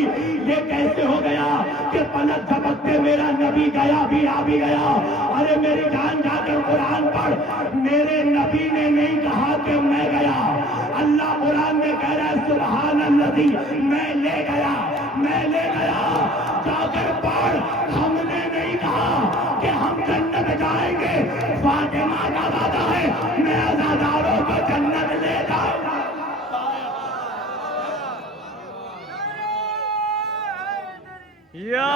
یہ کیسے ہو گیا کہ پلک جھپکتے میرا نبی گیا بھی آ بھی گیا؟ ارے میری جان جا کر قرآن پڑھ، میرے نبی نے نہیں کہا کہ میں گیا، اللہ قرآن میں کہہ رہا ہے سبحان الذی، میں لے گیا، میں لے گیا، جا کر پڑھ، ہم نے نہیں کہا کہ ہم جنت جائیں گے، فاطمہ کا وعدہ ہے میں عزاداروں کو جنت لے جاؤں گا۔ یا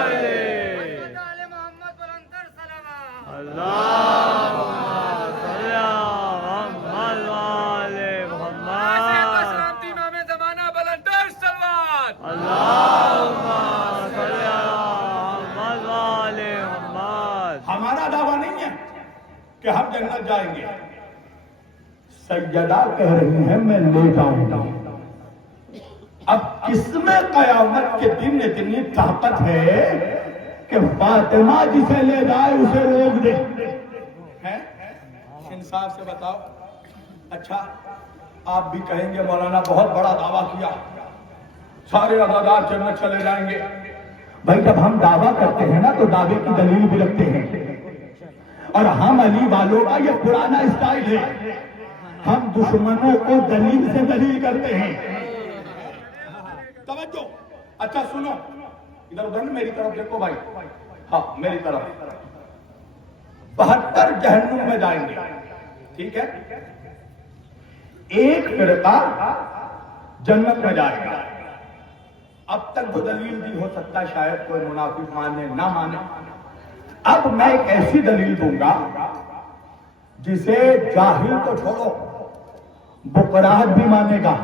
علی محمد بلندر سلام اللہم صلی محمد والے محمد سلامتی امام زمانہ بلندر سلوات اللہم صلی محمد والے محمد۔ ہمارا دعویٰ نہیں ہے کہ ہم جنت جائیں گے، سیدہ کہہ رہی ہیں میں لے جاؤں گا۔ اب کس میں قیامت کے دن اتنی طاقت ہے کہ فاطمہ جسے لے جائے اسے روک دے؟ انصاف سے بتاؤ۔ اچھا آپ بھی کہیں گے مولانا بہت بڑا دعویٰ کیا، سارے عزادار جنت چلے جائیں گے۔ بھائی جب ہم دعویٰ کرتے ہیں نا تو دعوے کی دلیل بھی رکھتے ہیں، اور ہم علی والوں کا یہ پرانا اسٹائل ہے، ہم دشمنوں کو دلیل سے دلیل کرتے ہیں۔ توجہ، اچھا سنو، ادھر ادھر میری طرف دیکھو بھائی، ہاں میری طرف۔ 72 جہنم میں جائیں گے، ٹھیک ہے؟ ایک فرقہ جنت میں جائے گا۔ اب تک وہ دلیل بھی ہو سکتا ہے شاید کوئی منافق مانے نہ مانے، اب میں ایک ایسی دلیل دوں گا جسے جاہل تو چھوڑو بکرات بھی مانے گا۔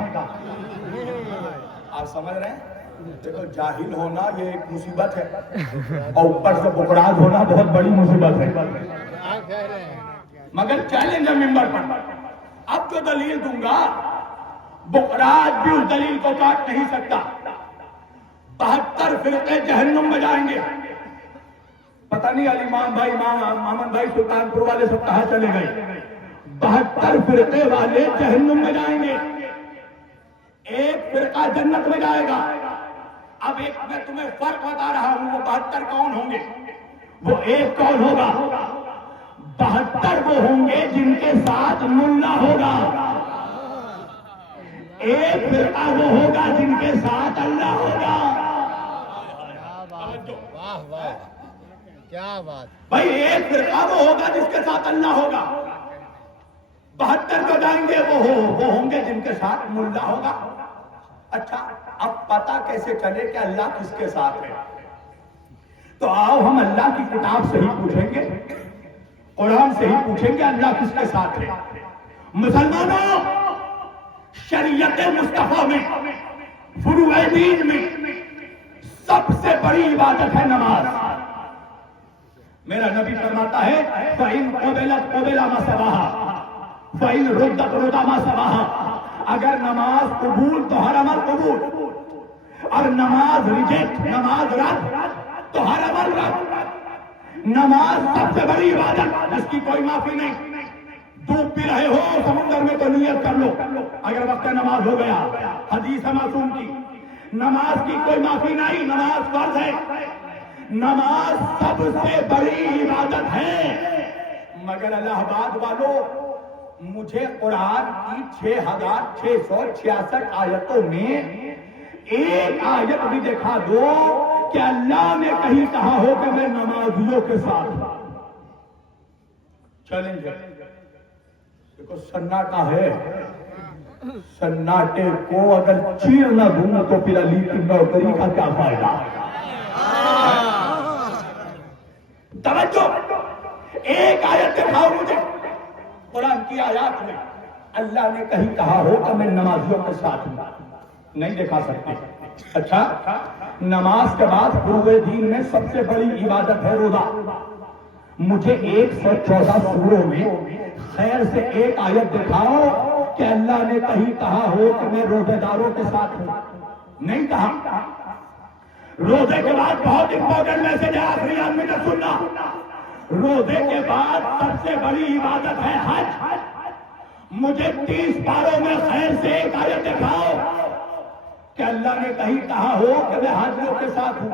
آپ سمجھ رہے ہیں؟ دیکھو جاہل ہونا یہ ایک مصیبت ہے، اور اوپر سے بکرات ہونا بہت بڑی مصیبت ہے، مگر چیلنج ہے ممبر پر۔ اب جو دلیل دوں گا بکرات بھی اس دلیل کو کاٹ نہیں سکتا۔ 72 فرقے جہنم میں جائیں گے۔ پتہ نہیں علی امام بھائی مامن بھائی سلطان پور والے سب کہاں چلے گئے؟ 72 فرقے والے جہنم میں جائیں گے، ایک فرقہ جنت میں جائے گا۔ اب ایک میں تمہیں فرق بتا رہا ہوں، وہ 72 کون ہوں گے؟ وہ ایک کون ہوگا؟ 72 وہ ہوں گے جن کے ساتھ ملا ہوگا، ایک فرقہ وہ ہوگا جن کے ساتھ اللہ ہوگا۔ واہ واہ کیا بات! بھائی ایک فرقہ وہ ہوگا جس کے ساتھ اللہ ہوگا، 72 جو جائیں گے وہ ہوں گے جن کے ساتھ ملا ہوگا۔ اچھا اب پتہ کیسے چلے کہ اللہ کس کے ساتھ ہے؟ تو آؤ ہم اللہ کی کتاب سے ہی پوچھیں گے، قرآن سے ہی پوچھیں گے اللہ کس کے ساتھ ہے۔ مسلمانوں، شریعت مصطفیٰ میں، فروع دین میں سب سے بڑی عبادت ہے نماز۔ میرا نبی فرماتا ہے فَإِن قُبِلَتْ قُبِلَ مَا سَوَاهَا فَإِن رُدَّتْ رُدَّ مَا سَوَاهَا۔ اگر نماز قبول تو ہر عمل قبول، اور نماز ریجیکٹ، نماز رد تو ہر عمل رد۔ نماز سب سے بڑی عبادت جس کی کوئی معافی نہیں۔ ڈوب بھی رہے ہو سمندر میں تو نیت کر لو، اگر وقت نماز ہو گیا۔ حدیث ہے معصوم کی، نماز کی کوئی معافی نہیں، نماز فرض ہے، نماز سب سے بڑی عبادت ہے۔ مگر الہ آباد والوں، مجھے قرآن کی 6666 آیتوں میں ایک آیت بھی دکھا دو کہ اللہ نے کہیں کہا ہو کہ میں نمازیوں کے ساتھ۔ چیلنج ہے، دیکھو سناٹا ہے، سناٹے کو اگر چیر نہ دوں تو پھر علی کی نوکری کا کیا فائدہ؟ توجہ، ایک آیت دکھاؤ مجھے قرآن کی آیات میں اللہ نے کہیں کہا ہو کہ میں نمازیوں کے ساتھ ہوں، نہیں دکھا سکتے۔ اچھا نماز کے بعد فروع دین میں سب سے بڑی عبادت ہے روزہ۔ مجھے 114 سوروں میں خیر سے ایک آیت دکھاؤ کہ اللہ نے کہیں کہا ہو کہ میں روزے داروں کے ساتھ ہوں. نہیں کہا. روزے کے بعد بہت امپورٹنٹ میسج ہے آخری آدمی کا سننا. روزے کے بعد سب سے بڑی عبادت ہے حج. مجھے 30 پاروں میں خیر سے ایک آیت دکھاؤ کہ اللہ نے کہیں کہا ہو کہ میں حاجیوں کے ساتھ ہوں.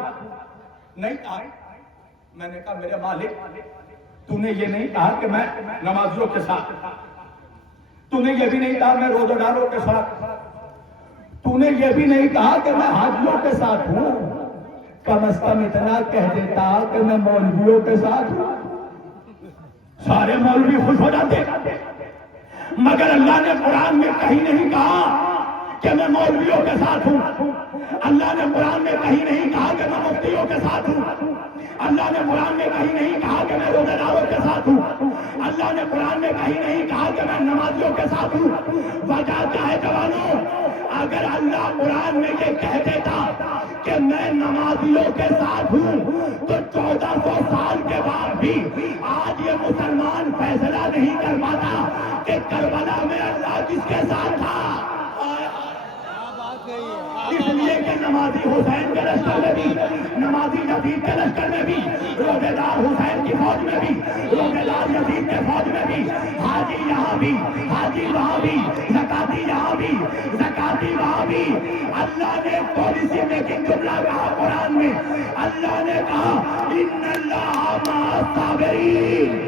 نہیں کہا. میں نے کہا میرے مالک تو نے یہ نہیں کہا کہ میں نمازیوں کے ساتھ, تو نے یہ بھی نہیں کہا میں روزہ داروں کے ساتھ, تو نے یہ بھی نہیں کہا کہ میں حاجیوں کے ساتھ ہوں. کم از کم اتنا کہہ دیتا کہ میں مولویوں کے ساتھ ہوں. سارے مولوی خوش ہو جاتے. مگر اللہ نے قرآن میں کہیں نہیں کہا کہ میں مولویوں کے ساتھ ہوں. اللہ نے قرآن میں کہیں نہیں کہا کہ میں مفتیوں کے ساتھ ہوں. اللہ نے قرآن میں کہیں نہیں کہا کہ میں روزہ داروں کے ساتھ ہوں. اللہ نے قرآن میں کہیں نہیں کہا کہ میں نمازیوں کے ساتھ ہوں. وجہ کیا ہے جوانوں؟ اگر اللہ قرآن میں یہ کہہ دیتا کہ میں نمازیوں کے ساتھ ہوں تو 1400 سال کے بعد بھی آج یہ مسلمان فیصلہ نہیں کر پاتا کہ کربلا میں اللہ کس کے ساتھ تھا. اس لیے کہ نمازی حسین کے لشکر میں بھی, نمازی یزید کے لشکر میں بھی, روزے دار حسین کی فوج میں بھی, روزے دار یزید کے فوج میں بھی, حاجی یہاں بھی, حاجی وہاں بھی, زکاتی یہاں بھی, زکاتی وہاں بھی. اللہ نے پالیسی میکنگ جملہ کہا قرآن میں. اللہ نے کہا ان اللہ مع الصابرین.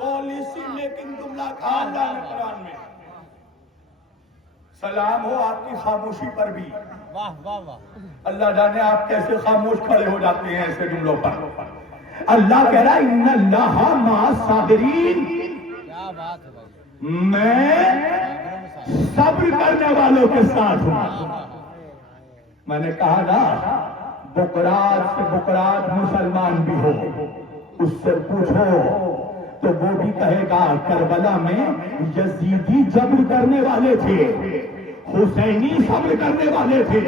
پالیسی میکنگ جملہ کہا اللہ نے قرآن میں. سلام ہو آپ کی خاموشی پر بھی. واہ واہ واہ. اللہ جانے آپ کیسے خاموش کھڑے ہو جاتے ہیں ایسے جملوں پر. اللہ کہہ رہا ہے ان اللہ مع الصابرین. کیا بات ہے بھائی. میں صبر کرنے والوں کے ساتھ ہوں. میں نے کہا نا بکرات سے بکرات مسلمان بھی ہو, اس سے پوچھو تو وہ بھی کہے گا کربلا میں یزیدی جبر کرنے والے تھے, حسینی صبر کرنے والے تھے.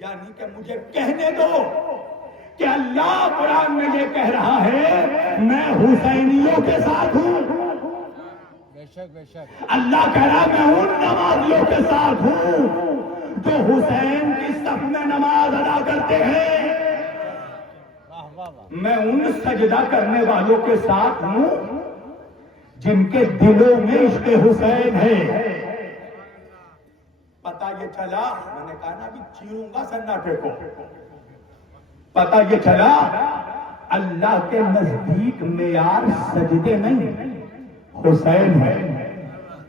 یعنی کہ مجھے کہنے دو کہ اللہ قرآن میں یہ کہہ رہا ہے میں حسینیوں کے ساتھ ہوں. بے شک بے شک. اللہ کہہ رہا میں ان نمازیوں کے ساتھ ہوں جو حسین کی صف میں نماز ادا کرتے ہیں. میں ان سجدہ کرنے والوں کے ساتھ ہوں جن کے دلوں میں عشق حسین ہے. پتہ یہ چلا, میں نے کہا نا ابھی چیروں گا سناٹے کو. پتہ یہ چلا اللہ کے نزدیک معیار سجدے نہیں حسین ہے.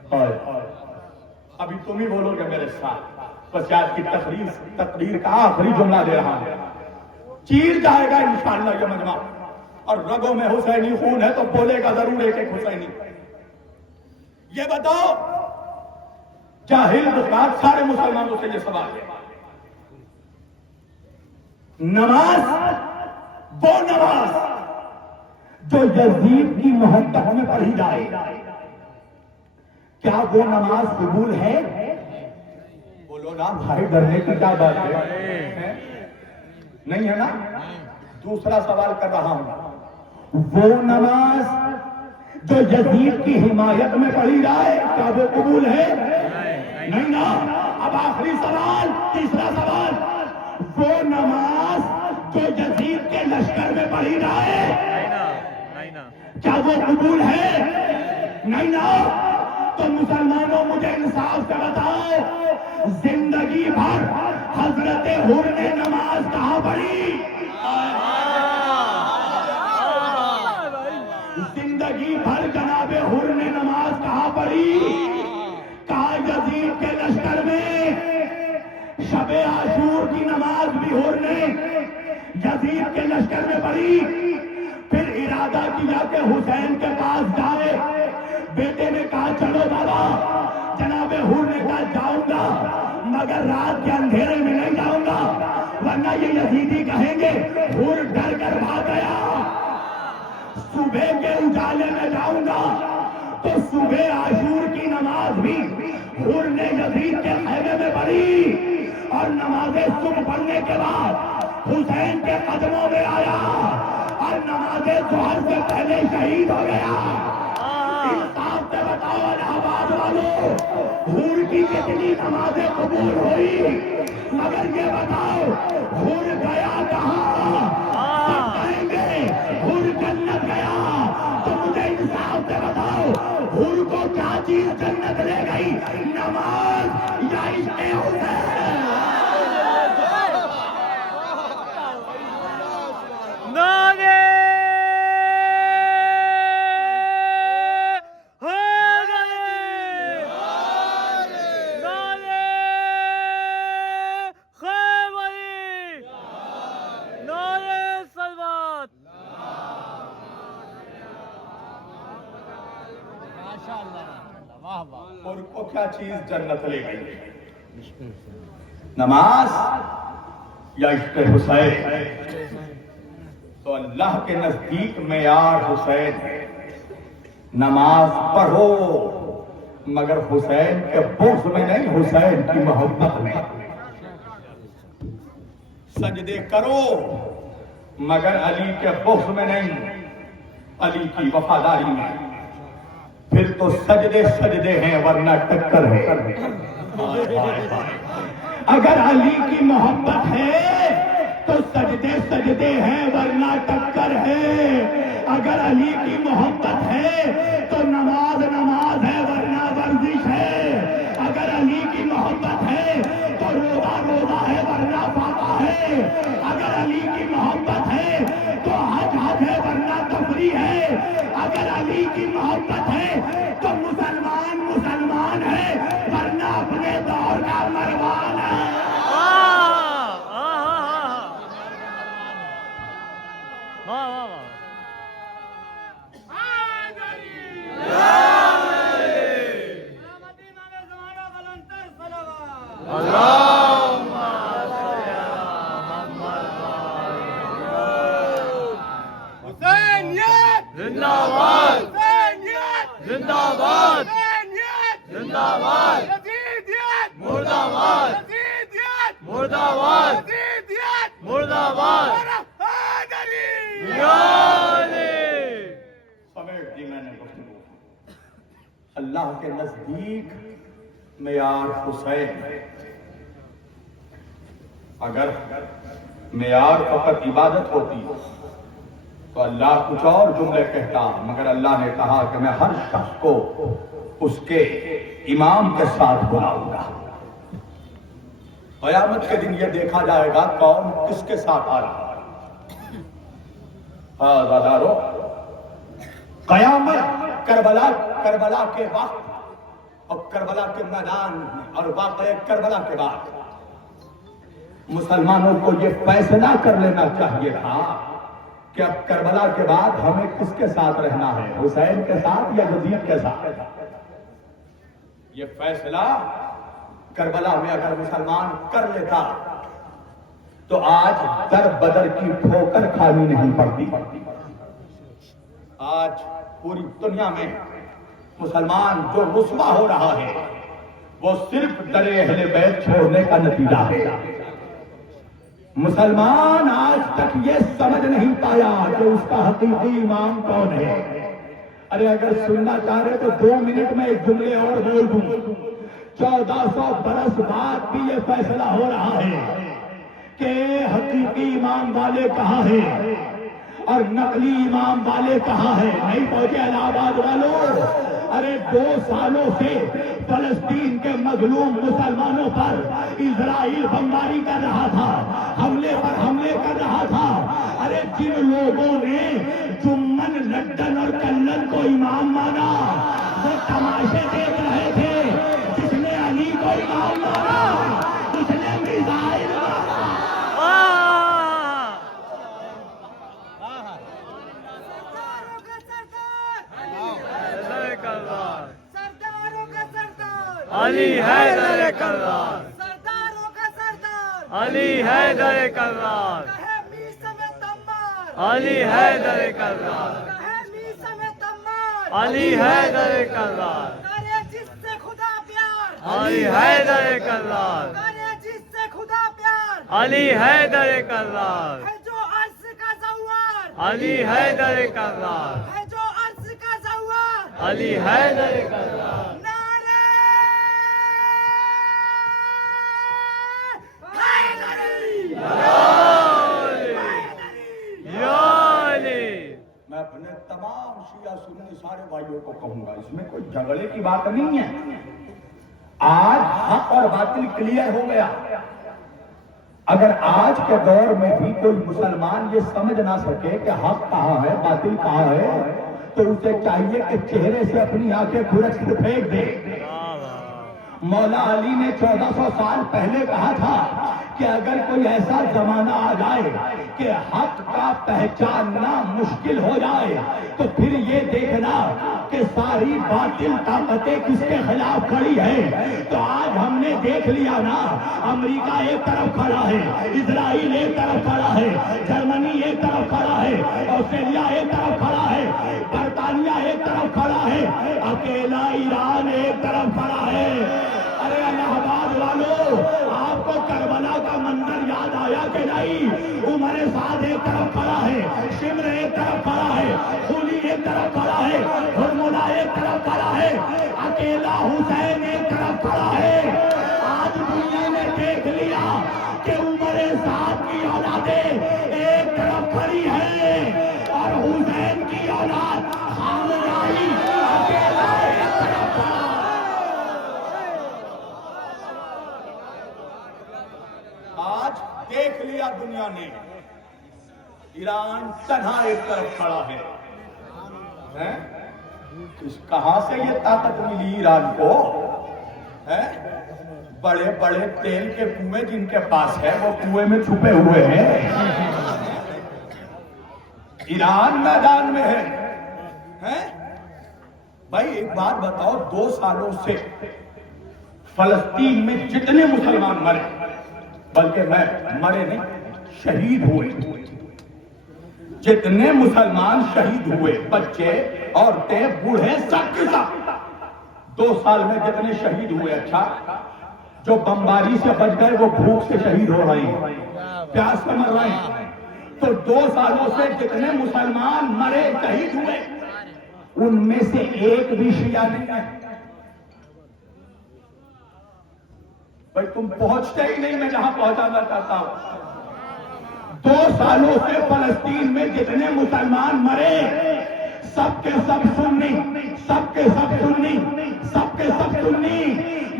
اور ابھی تم ہی بولو گے میرے ساتھ. بس آج کی تقریر کا آخری جملہ دے رہا ہوں. چیر جائے گا انشاءاللہ یہ مجمع, اور رگوں میں حسینی خون ہے تو بولے گا ضرور ایک ایک حسینی. یہ بتاؤ جاہل بزرگ سارے مسلمانوں سے یہ سوال ہے, نماز وہ نماز جو یزید کی محبت میں پڑھی جائے کیا وہ نماز قبول ہے؟ بولو نا بھائی, ڈرنے کی کیا بات ہے؟ نہیں ہے نا. دوسرا سوال کر رہا ہوں, وہ نماز جو یزید کی حمایت میں پڑھی جائے کیا وہ قبول ہے؟ نہیں نا. اب آخری سوال, تیسرا سوال, وہ نماز جو یزید کے لشکر میں پڑھی جائے کیا وہ قبول ہے؟ نہیں نا. تو مسلمانوں مجھے انصاف سے بتاؤ زندگی بھر حضرت حر نے نماز کہاں پڑھی؟ زندگی بھر جناب حر نے نماز کہاں پڑھی؟ کہا یزید کے لشکر میں. شب عاشور کی نماز بھی حر نے یزید کے لشکر میں پڑھی. پھر ارادہ کیا کہ حسین کے پاس جائے. بیٹے نے کہا چلو بابا. جناب حر نے کہا جاؤں گا مگر رات کے اندھیرے میں نہیں جاؤں گا ورنہ یہ یزیدی کہیں گے حر ڈر کر بھاگ گیا. صبح کے اجالے میں جاؤں گا. تو صبح عاشور کی نماز بھی حر نے یزید کے خیمے میں پڑھی اور نماز صبح پڑھنے کے بعد حسین کے قدموں میں آیا اور نماز ظہر سے پہلے شہید ہو گیا. انصاف سے بتاؤ الہ آباد والوں، حور کی کتنی نمازیں قبول ہوئی، مگر یہ بتاؤ حور گیا کہاں؟ سب کہیں گے حور جنت گیا، تو مجھے انصاف سے بتاؤ حور کو کیا چیز جنت لے گئی، نماز یا عشق حسین؟ نعرے حیدری، نعرے خیبری، نعرے صلوات. ماشاء اللہ، واہ واہ. اور کو کیا چیز جنت لے گئی، نماز یا عشق حسین؟ تو اللہ کے نزدیک معیار حسین ہے. نماز پڑھو مگر حسین کے بغض میں نہیں، حسین کی محبت میں. سجدے کرو مگر علی کے بغض میں نہیں، علی کی وفاداری میں. پھر تو سجدے سجدے ہیں ورنہ ٹکر ہے. اگر علی کی محبت ہے تو سجدے سجدے ہیں ورنہ ٹکر ہے. اگر علی کی محبت ہے تو نماز نماز ہے ورنہ ورزش ہے. اگر علی کی محبت ہے تو روزہ روزہ ہے ورنہ فاقہ ہے. اگر علی کی محبت ہے تو حج حج ہے ورنہ تفریح ہے. اگر علی کی محبت ہے تو مسلمان مسلمان ہے ورنہ اپنے دور کا مروان ہے. سمیٹ دی میں نے گفتگو. اللہ کے نزدیک معیار حسین ہے. اگر معیار فقط عبادت ہوتی تو اللہ کچھ اور جملے کہتا، مگر اللہ نے کہا کہ میں ہر شخص کو اس کے امام کے ساتھ بلاؤں گا. قیامت کے دن یہ دیکھا جائے گا کون کس کے ساتھ آ رہا ہے. ہاں دادارو، قیامت کربلا کے وقت اور کربلا کے میدان میں اور واقعہ کربلا کے بعد مسلمانوں کو یہ فیصلہ کر لینا چاہیے تھا کہ اب کربلا کے بعد ہمیں کس کے ساتھ رہنا ہے، حسین کے ساتھ یا یزید کے ساتھ. یہ فیصلہ کربلا میں اگر مسلمان کر لیتا تو آج در بدر کی ٹھوکر کھانی نہیں پڑتی. آج پوری دنیا میں مسلمان جو رسوا ہو رہا ہے وہ صرف در اہل بیت چھوڑنے کا نتیجہ ہے. مسلمان آج تک یہ سمجھ نہیں پایا کہ اس کا حقیقی امام کون ہے. ارے اگر سننا چاہ رہے تو 2 منٹ میں ایک جملے اور بول دوں. 1400 برس بعد بھی یہ فیصلہ ہو رہا ہے کہ حقیقی امام والے کہاں ہیں اور نقلی امام والے کہاں ہیں. نہیں پہنچے الہ آباد والوں. ارے 2 سالوں سے فلسطین کے مظلوم مسلمانوں پر اسرائیل بمباری کر رہا تھا، حملے پر حملے کر رہا تھا. ارے جن لوگوں نے جمن لڈن اور کلن کو امام مانا وہ تماشے دیکھ رہے تھے. جس نے علی کو امام مانا اس نے میزائل مانا. علی حیدر کرار، سرداروں کا سردار، علی حیدر کرار، کہے میسم تمار، علی حیدر کرار، کہے میسم تمار، علی حیدر کرار، کرے جس سے خدا پیار، علی حیدر کرار، کرے جس سے خدا علی حیدر کرار ہے جو عرض کا زوار علی حیدر کرار ہے جو عرض کا زوار علی حیدر کرار نعرہ حیدری یا علی میں اپنے تمام شیعہ سنی سارے بھائیوں کو کہوں گا، اس میں کوئی جھگڑے کی بات نہیں ہے۔ آج حق اور باطل کلیئر ہو گیا۔ اگر آج کے دور میں بھی کوئی مسلمان یہ سمجھ نہ سکے کہ حق کہاں ہے باطل کہاں ہے تو اسے چاہیے کہ چہرے سے اپنی آنکھیں کھرچ کر پھینک دے۔ مولا علی نے 1400 سال پہلے کہا تھا کہ اگر کوئی ایسا زمانہ آ جائے کہ حق کا پہچاننا مشکل ہو جائے تو پھر یہ دیکھنا کہ ساری باطل طاقتیں کس کے خلاف کھڑی ہیں۔ تو آج ہم نے دیکھ لیا نا، امریکہ ایک طرف کھڑا ہے، اسرائیل ایک طرف کھڑا ہے، جرمنی ایک طرف کھڑا ہے، آسٹریلیا ایک طرف کھڑا ہے، برطانیہ ایک طرف کھڑا ہے، اکیلا ایران ایک طرف کھڑا ہے۔ ارے الہ آباد والوں، آپ کو کربلا کا منظر یاد آیا کہ نہیں؟ عمر سعد ایک طرف کھڑا ہے، شمر ایک طرف کھڑا ہے، خولی ایک طرف کھڑا ہے، ہرملا ایک طرف کھڑا ہے، اکیلا حسین ایک طرف کھڑا ہے۔ آج دنیا نے دیکھ لیا کہ عمر سعد کی اولادیں ایک طرف کھڑی ہیں اور حسین کی اولاد خامنائی اکیلا ایک طرف کھڑا ہے۔ آج دیکھ لیا دنیا نے، ایران تنہا ایک طرف کھڑا ہے۔ کہاں سے یہ طاقت ملی ایران کو؟ بڑے بڑے تیل کے کنویں جن کے پاس ہے وہ کنویں میں چھپے ہوئے ہیں۔ ایران میدان میں ہے۔ بھائی ایک بات بتاؤ، 2 سالوں سے فلسطین میں جتنے مسلمان مرے، بلکہ میں مرے نہیں، شہید ہوئے، جتنے مسلمان شہید ہوئے، بچے عورتیں بوڑھے سب کے سب 2 سال میں جتنے شہید ہوئے، اچھا جو بمباری سے بچ گئے وہ بھوک سے شہید ہو رہے ہیں، پیاس سے مر رہے ہیں۔ تو 2 سالوں سے جتنے مسلمان مرے شہید ہوئے ان میں سے ایک بھی شیعہ نہیں ہے۔ بھائی تم پہنچتے ہی نہیں، میں جہاں پہنچانا چاہتا ہوں۔ 2 سالوں سے فلسطین میں جتنے مسلمان مرے سب کے سب سنی، سب کے سب سنی، سب کے سب سنی،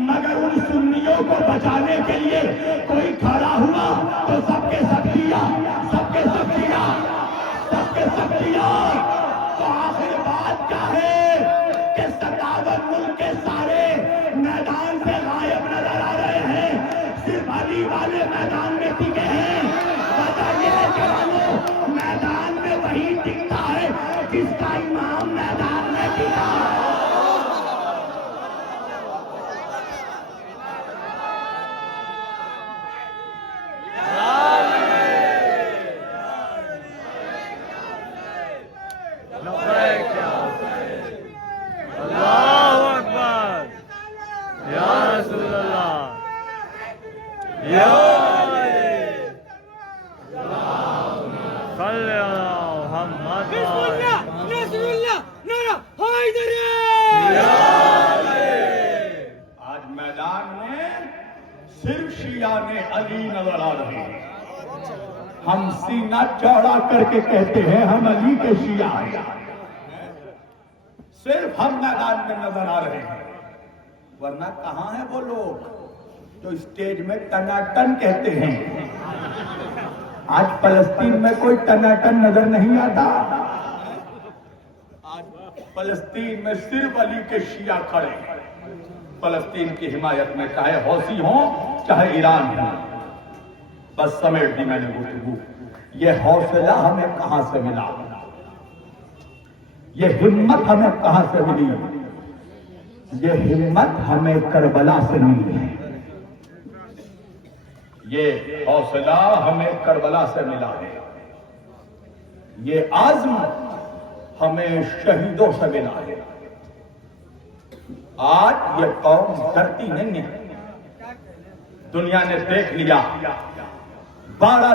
مگر ان سنیوں کو بچانے کے لیے کوئی کھڑا ہوا تو سب کے سب کیا، سب کے سب کیا، سب کے سب کیا۔ تو آخر بات کیا ہے کہ 57 ملک کے سارے میدان سے غائب نظر آ رہے ہیں، صرف علی والے میدان میں ٹکے ہیں۔ وجہ یہ ہے کہ میدان میں وہی ٹکتا ہے جس کا امام میدان میں ٹکا ہے۔ اللہ اکبر یا رسول اللہ یا صلی اللہ محمد آج میدان میں صرف شیعہ نے علی نظر آ رہے ہیں۔ ہم سینہ چوڑا کر کے کہتے ہیں ہم علی کے شیعہ ہیں، صرف ہم میدان میں نظر آ رہے ہیں، ورنہ کہاں ہیں وہ لوگ جو اسٹیج میں ٹناٹن کہتے ہیں؟ آج فلسطین میں کوئی ٹناٹن نظر نہیں آتا۔ آج فلسطین میں صرف علی کے شیعہ کھڑے ہیں، فلسطین کی حمایت میں، چاہے حوثی ہوں چاہے ایران ہوں۔ بس سمیٹ دی میں نے گفتگو۔ یہ حوصلہ ہمیں کہاں سے ملا؟ یہ ہمت ہمیں کہاں سے ملی؟ یہ ہمت ہمیں کربلا سے ملی ہے، یہ حوصلہ ہمیں کربلا سے ملا ہے، یہ عزم ہمیں شہیدوں سے ملا ہے۔ آج یہ قوم ڈرتی نہیں ہے، دنیا نے دیکھ لیا 12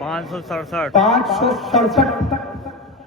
567। 567।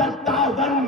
57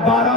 12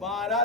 12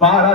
12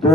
2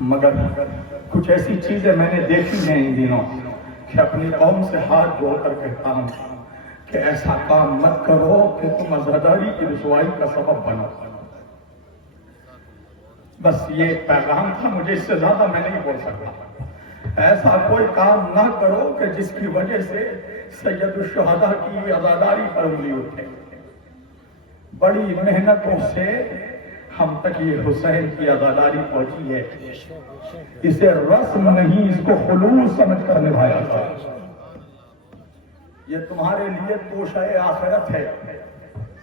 مگر کچھ ایسی چیزیں میں نے دیکھی ہیں ان دنوں کہ اپنی قوم سے ہاتھ جوڑ کر کہتا ہوں کہ ایسا کام مت کرو کہ تم عزاداری کی رسوائی کا سبب بنو. بس یہ پیغام تھا, مجھے اس سے زیادہ میں نہیں بول سکتا. ایسا کوئی کام نہ کرو کہ جس کی وجہ سے سید الشہداء کی عزاداری پر انگلی اٹھے. بڑی محنتوں سے ہم تک یہ حسین کی عزاداری پہنچی ہے. اسے رسم نہیں, اس کو خلوص سمجھ کر نبھایا تھا. یہ تمہارے لیے توشہ آخرت ہے.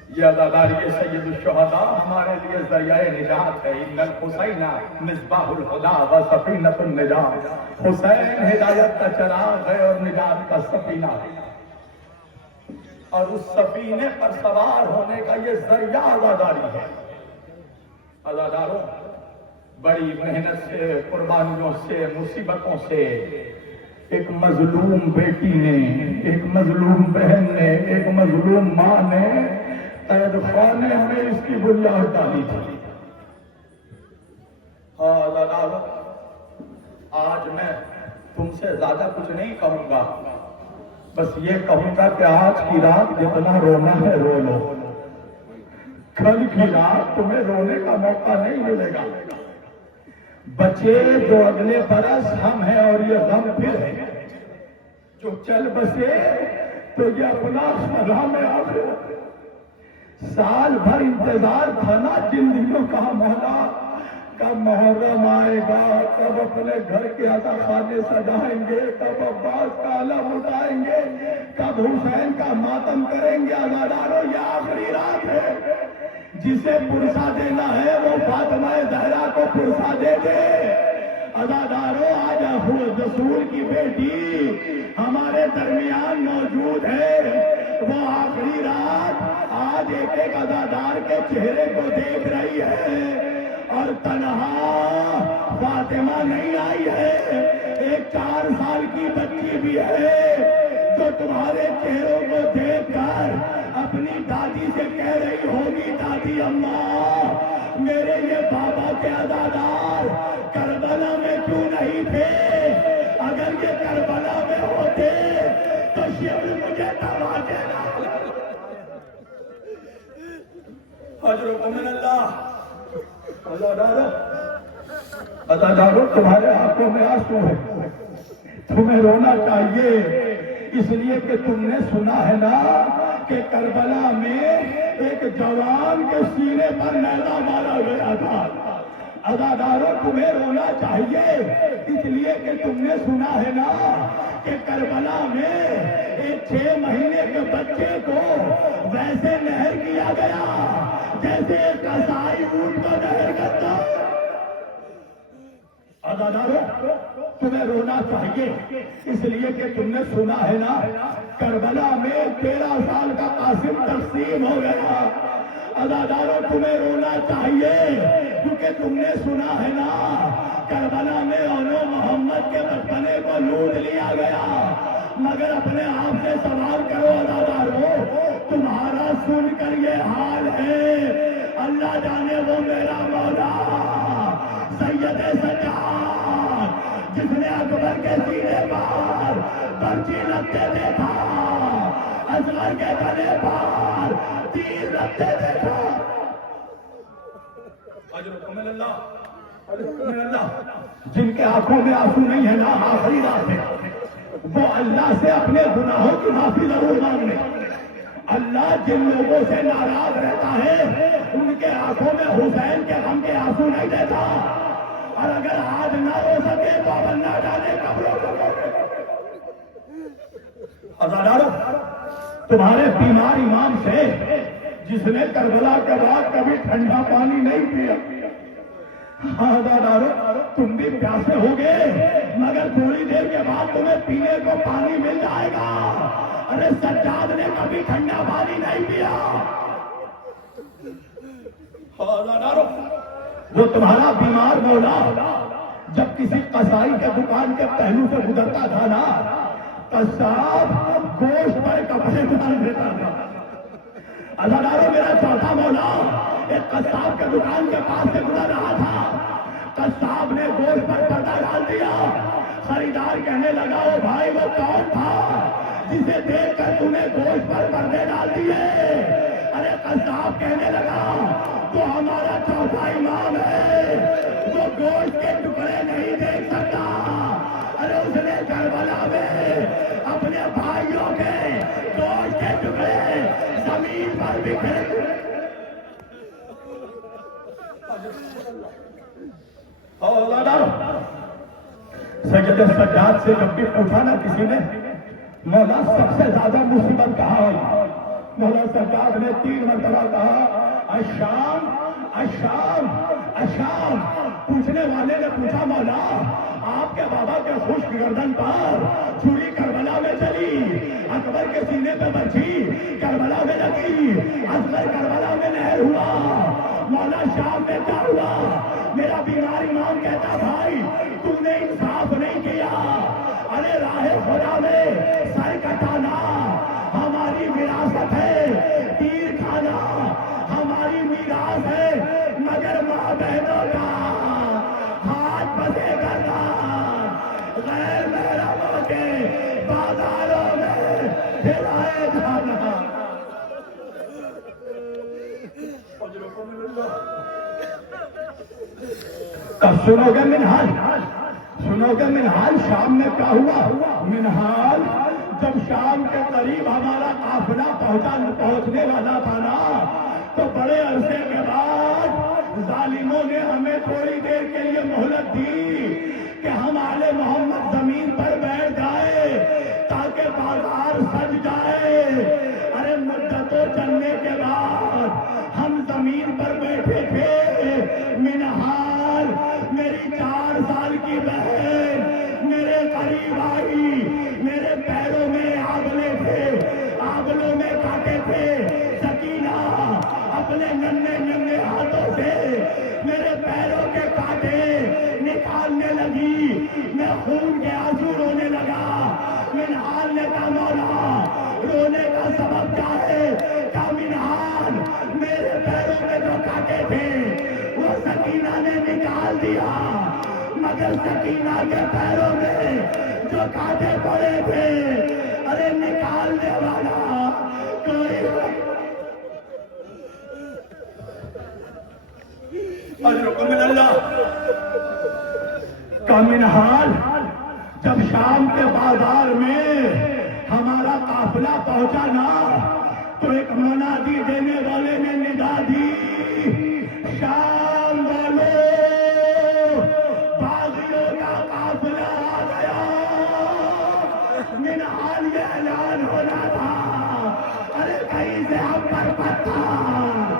یہ عزاداری سید الشہداء ہمارے لیے ذریعہ نجات ہے. ان الحسین مصباح الہدی و سفینۃ النجات. حسین ہدایت کا چراغ ہے اور نجات کا سفینہ ہے, اور اس سفینے پر سوار ہونے کا یہ ذریعہ عزاداری ہے. عزاداروں, بڑی محنت سے, قربانیوں سے, مصیبتوں سے ایک مظلوم بیٹی نے, ایک مظلوم بہن نے, ایک مظلوم ماں نے قید خانے میں اس کی بنیاد ڈالی تھی. عزاداروں, آج میں تم سے زیادہ کچھ نہیں کہوں گا, بس یہ کہوں گا کہ آج کی رات جتنا رونا ہے رو لو. کل کی رات تمہیں رونے کا موقع نہیں ملے گا. بچے جو اگلے برس ہم ہیں اور یہ غم پھر ہے. جو چل بسے تو یہ اپنا سلام آخرت. سال بھر انتظار تھا نا جن دنوں کا مولا, کب محرم آئے گا, کب اپنے گھر کے عزا خانے سجائیں گے, کب عباس کا علم اٹھائیں گے, کب حسین کا ماتم کریں گے. عزاداروں, یہ آخری رات ہے. جسے پرسا دینا ہے وہ فاطمہ زہرا کو پرسا دے دے. عزاداروں, آج رسول کی بیٹی ہمارے درمیان موجود ہے. وہ آخری رات آج ایک ایک عزادار کے چہرے کو دیکھ رہی ہے, اور تنہا فاطمہ نہیں آئی ہے, ایک 4 سال کی بچی بھی ہے جو تمہارے چہروں کو دیکھ کر اپنی دادی سے کہہ رہی ہوگی, دادی اماں, میرے یہ بابا کے عزادار کربلا میں کیوں نہیں تھے؟ اگر یہ کربلا میں ہوتے تو شبر مجھے کروا دینا. حضرت من اللہ. عزاداروں, تمہارے آنکھوں میں آنسو ہے, تمہیں رونا چاہیے, اس لیے کہ تم نے سنا ہے نا کہ کربلا میں ایک جوان کے سینے پر نیزہ مارا گیا تھا. عزاداروں, تمہیں رونا چاہیے اس لیے کہ تم نے سنا ہے نا کہ کربلا میں ایک 6 مہینے کے بچے کو ویسے نہر کیا گیا جیسے ایک قصائی اونٹ کو نہر کرتا. عزاداروں, تمہیں رونا چاہیے اس لیے کہ تم نے سنا ہے نا کربلا میں 13 سال کا قاسم تقسیم ہو گیا. عزاداروں, تمہیں رونا چاہیے کیونکہ تم نے سنا ہے نا کربلا میں اونو محمد کے بچپنے کو لوٹ لیا گیا. مگر اپنے آپ سے سوال کرو عزاداروں, تمہارا سن کر یہ حال ہے, اللہ جانے وہ میرا مولا سید سجاد جس نے اکبر کے سینے پر پرچی لگتے دیکھا, اصغر کے گلے پر تیر لگتے دیکھا. جن کے آنکھوں میں آنسو نہیں ہے نا آخری رات ہے, وہ اللہ سے اپنے گناہوں کی معافی ضرور مانگ لیں. اللہ جن لوگوں سے ناراض رہتا ہے ان کے آنکھوں میں حسین کے غم کے آنسو نہیں دیتا, اور اگر آج نہ ہو سکے تو اب نہ جانے قبروں کو. عزاداروں, تمہارے بیمار امام سے جس نے کربلا کے بعد کبھی ٹھنڈا پانی نہیں پیا. عزاداروں, تم بھی پیاسے ہوگے مگر تھوڑی دیر کے بعد تمہیں پینے کو پانی مل جائے گا. ارے سجاد نے کبھی ٹھنڈا پانی نہیں پیا. عزاداروں, وہ تمہارا بیمار مولا جب کسی قصائی کے دکان کے پہلو سے گزرتا تھا نا, قصاب گوشت پر کپڑے ڈال دیتا تھا. عزاداروں, میرا چوتھا مولا ایک قصاب کے دکان کے پاس سے گزر رہا تھا, قصاب نے گوشت پر پردہ ڈال دیا. خریدار کہنے لگا او بھائی وہ کون تھا جسے دیکھ کر تم نے گوشت پر پردے ڈال دیے؟ ارے قصاب کہنے لگا وہ ہمارا چوتھا امام ہے، وہ گوشت کے ٹکڑے نہیں دیکھ سکتا. ارے اس نے کربلا میں اپنے بھائیوں کے گوشت کے ٹکڑے زمین پر بکھرے. سید سجاد سے جب بھی پوچھا نا کسی نے مولا سب سے زیادہ مصیبت کہاں ہوئی، مولا سجاد نے 3 مرتبہ کہا الشام الشام الشام. پوچھنے والے نے پوچھا مولا آپ کے بابا کے خشک گردن پر چھری کربلا میں چلی، اکبر کے سینے پہ بچی کربلا میں لگی، اصغر کربلا میں نہر ہوا، مولا شام میں کیا ہوا؟ میرا بیمار امام کہتا بھائی تم نے انصاف نہیں کیا. ارے راہ خدا میں سر کٹانا ہماری وراثت ہے، تیر کھانا ہماری میراث ہے، مگر ماں بہنوں کا ہاتھ بندے کرنا، غیر محرموں کے بازاروں میں ہلائے جانا. کب سنو گے منہال؟ سنو گے منہال شام میں کیا ہوا؟ منہال جب شام کے قریب ہمارا قافلہ پہنچنے والا تھا نا تو بڑے عرصے کے بعد ظالموں نے ہمیں تھوڑی دیر کے لیے مہلت دی کہ ہم آل محمد زمین پر بیٹھ جائے تاکہ بازار سج جائے. ارے مدتوں چلنے کے بعد ہم زمین پر بیٹھے تھے. منہال میری 4 سال کی بہن میرے قریب آئی، میرے پیروں میں آگلے تھے، آگلوں میں کاٹے تھے. سکینہ اپنے ننھے ننھے ہاتھوں سے میرے پیروں کے کاٹے نکالنے لگی، میں خون کے آنسو رونے لگا. منہال نے کہا مولا رونے کا سبب کیا ہے؟ کہا منہال میرے پیروں میں جو کاٹے تھے وہ سکینہ نے نکال دیا، مگر سکینہ کے پیروں میں جو کاٹے پڑے تھے ارے نکالنے والا کوئی اجرکم من اللہ. کا منہال جب شام کے بازار میں ہمارا قافلہ پہنچا نا تو ایک منادی دینے والے نے ندا دی شام والوں باغیوں کا قافلہ آ گیا. منہال یہ اعلان ہونا تھا. ارے کہیں سے ہم پر پتھر،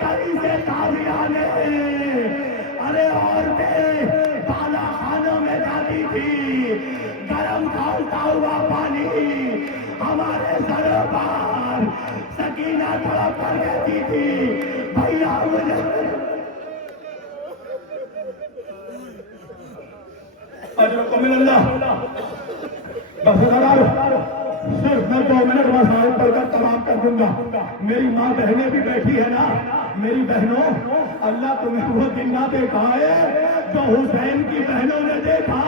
کہیں سے کامیانے، ارے عورتیں بالا خانوں میں جاتی تھی، گرم کھولتا ہوا پانی ہمارے سروں پر. سکینہ تڑپ کر کہتی تھی بھیا مجھے اجرکم من اللہ. بس صرف میں 2 منٹ مسائل پڑھ کر تمام کر دوں گا. میری ماں بہنیں بھی بیٹھی ہے نا. میری بہنوں اللہ تمہیں وہ دن نہ دیکھا ہے جو حسین کی بہنوں نے دیکھا.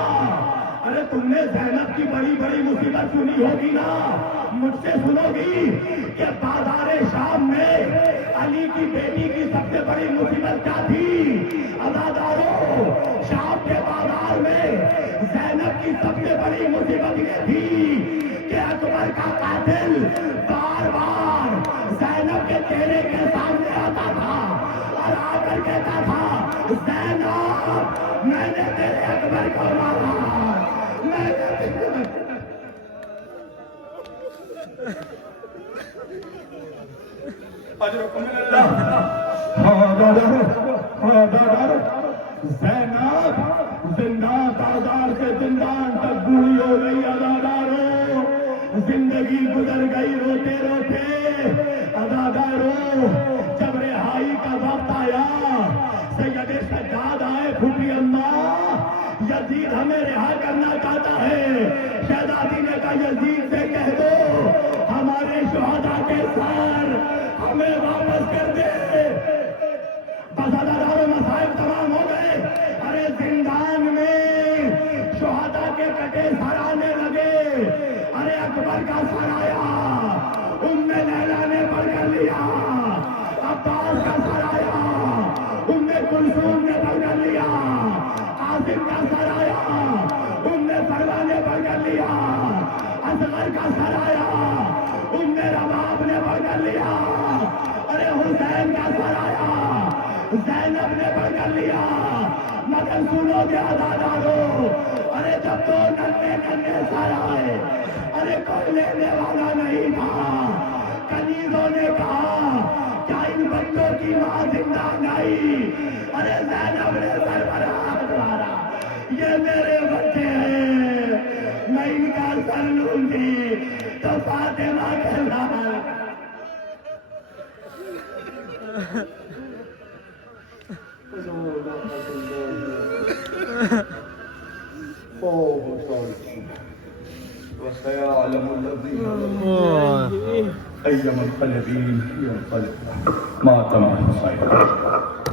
ارے تم نے زینب کی بڑی بڑی مصیبت سنی ہوگی نا، مجھ سے سنو گی کہ بازار شام میں علی کی بیٹی کی سب سے بڑی مصیبت کیا تھی؟ عزاداروں شام کے بازار میں زینب کی سب سے بڑی مصیبت یہ تھی کہ اکبر کا قاتل بار بار زینب کے چہرے کے سامنے آتا تھا اور آ کر کہتا تھا زینب میں نے تیرے اکبر کو مارا، میں نے اجرکم من اللہ. زینب زندان بازار سے زندان تک بوڑھی ہو گئی. عزاداروں زندگی گزر گئی روتے روتے. عزاداروں جب رہائی کا وقت آیا سید سجاد آئے، پھوپھی اماں یزید ہمیں رہا کرنا چاہتا ہے. شہزادی نے کہا یزید سے کہہ دو ہمارے شہداء کے سر ہمیں واپس کر دے. بس عزاداروں مسائل تمام ہو گئے. ارے اصغر کا سرایا ام لیلا نے پڑھ کر لیا، عباس کا سرایا ام کلثوم نے پڑھ کر لیا، عاصم کا سرایا ام سلمہ نے پڑھ کر لیا، اصغر کا سرایا ام رباب نے پڑھ کر لیا، ارے حسین کا سرایا زینب نے پڑھ کر لیا۔ مگر سنو گے عزادارو، ارے جب تو ننے سرائے، ارے کوئی لینے والا نہیں تھا، کنیزوں نے کہا کیا ان بچوں کی ماں زندہ نہیں؟ ارے زینب نے سربراہ مارا، یہ میرے بچے ہیں، میں ان کا سر لوں گی تو فاطمہ کے لال وسيعلم الذين أيما القلبين ينقلب ما تم حسين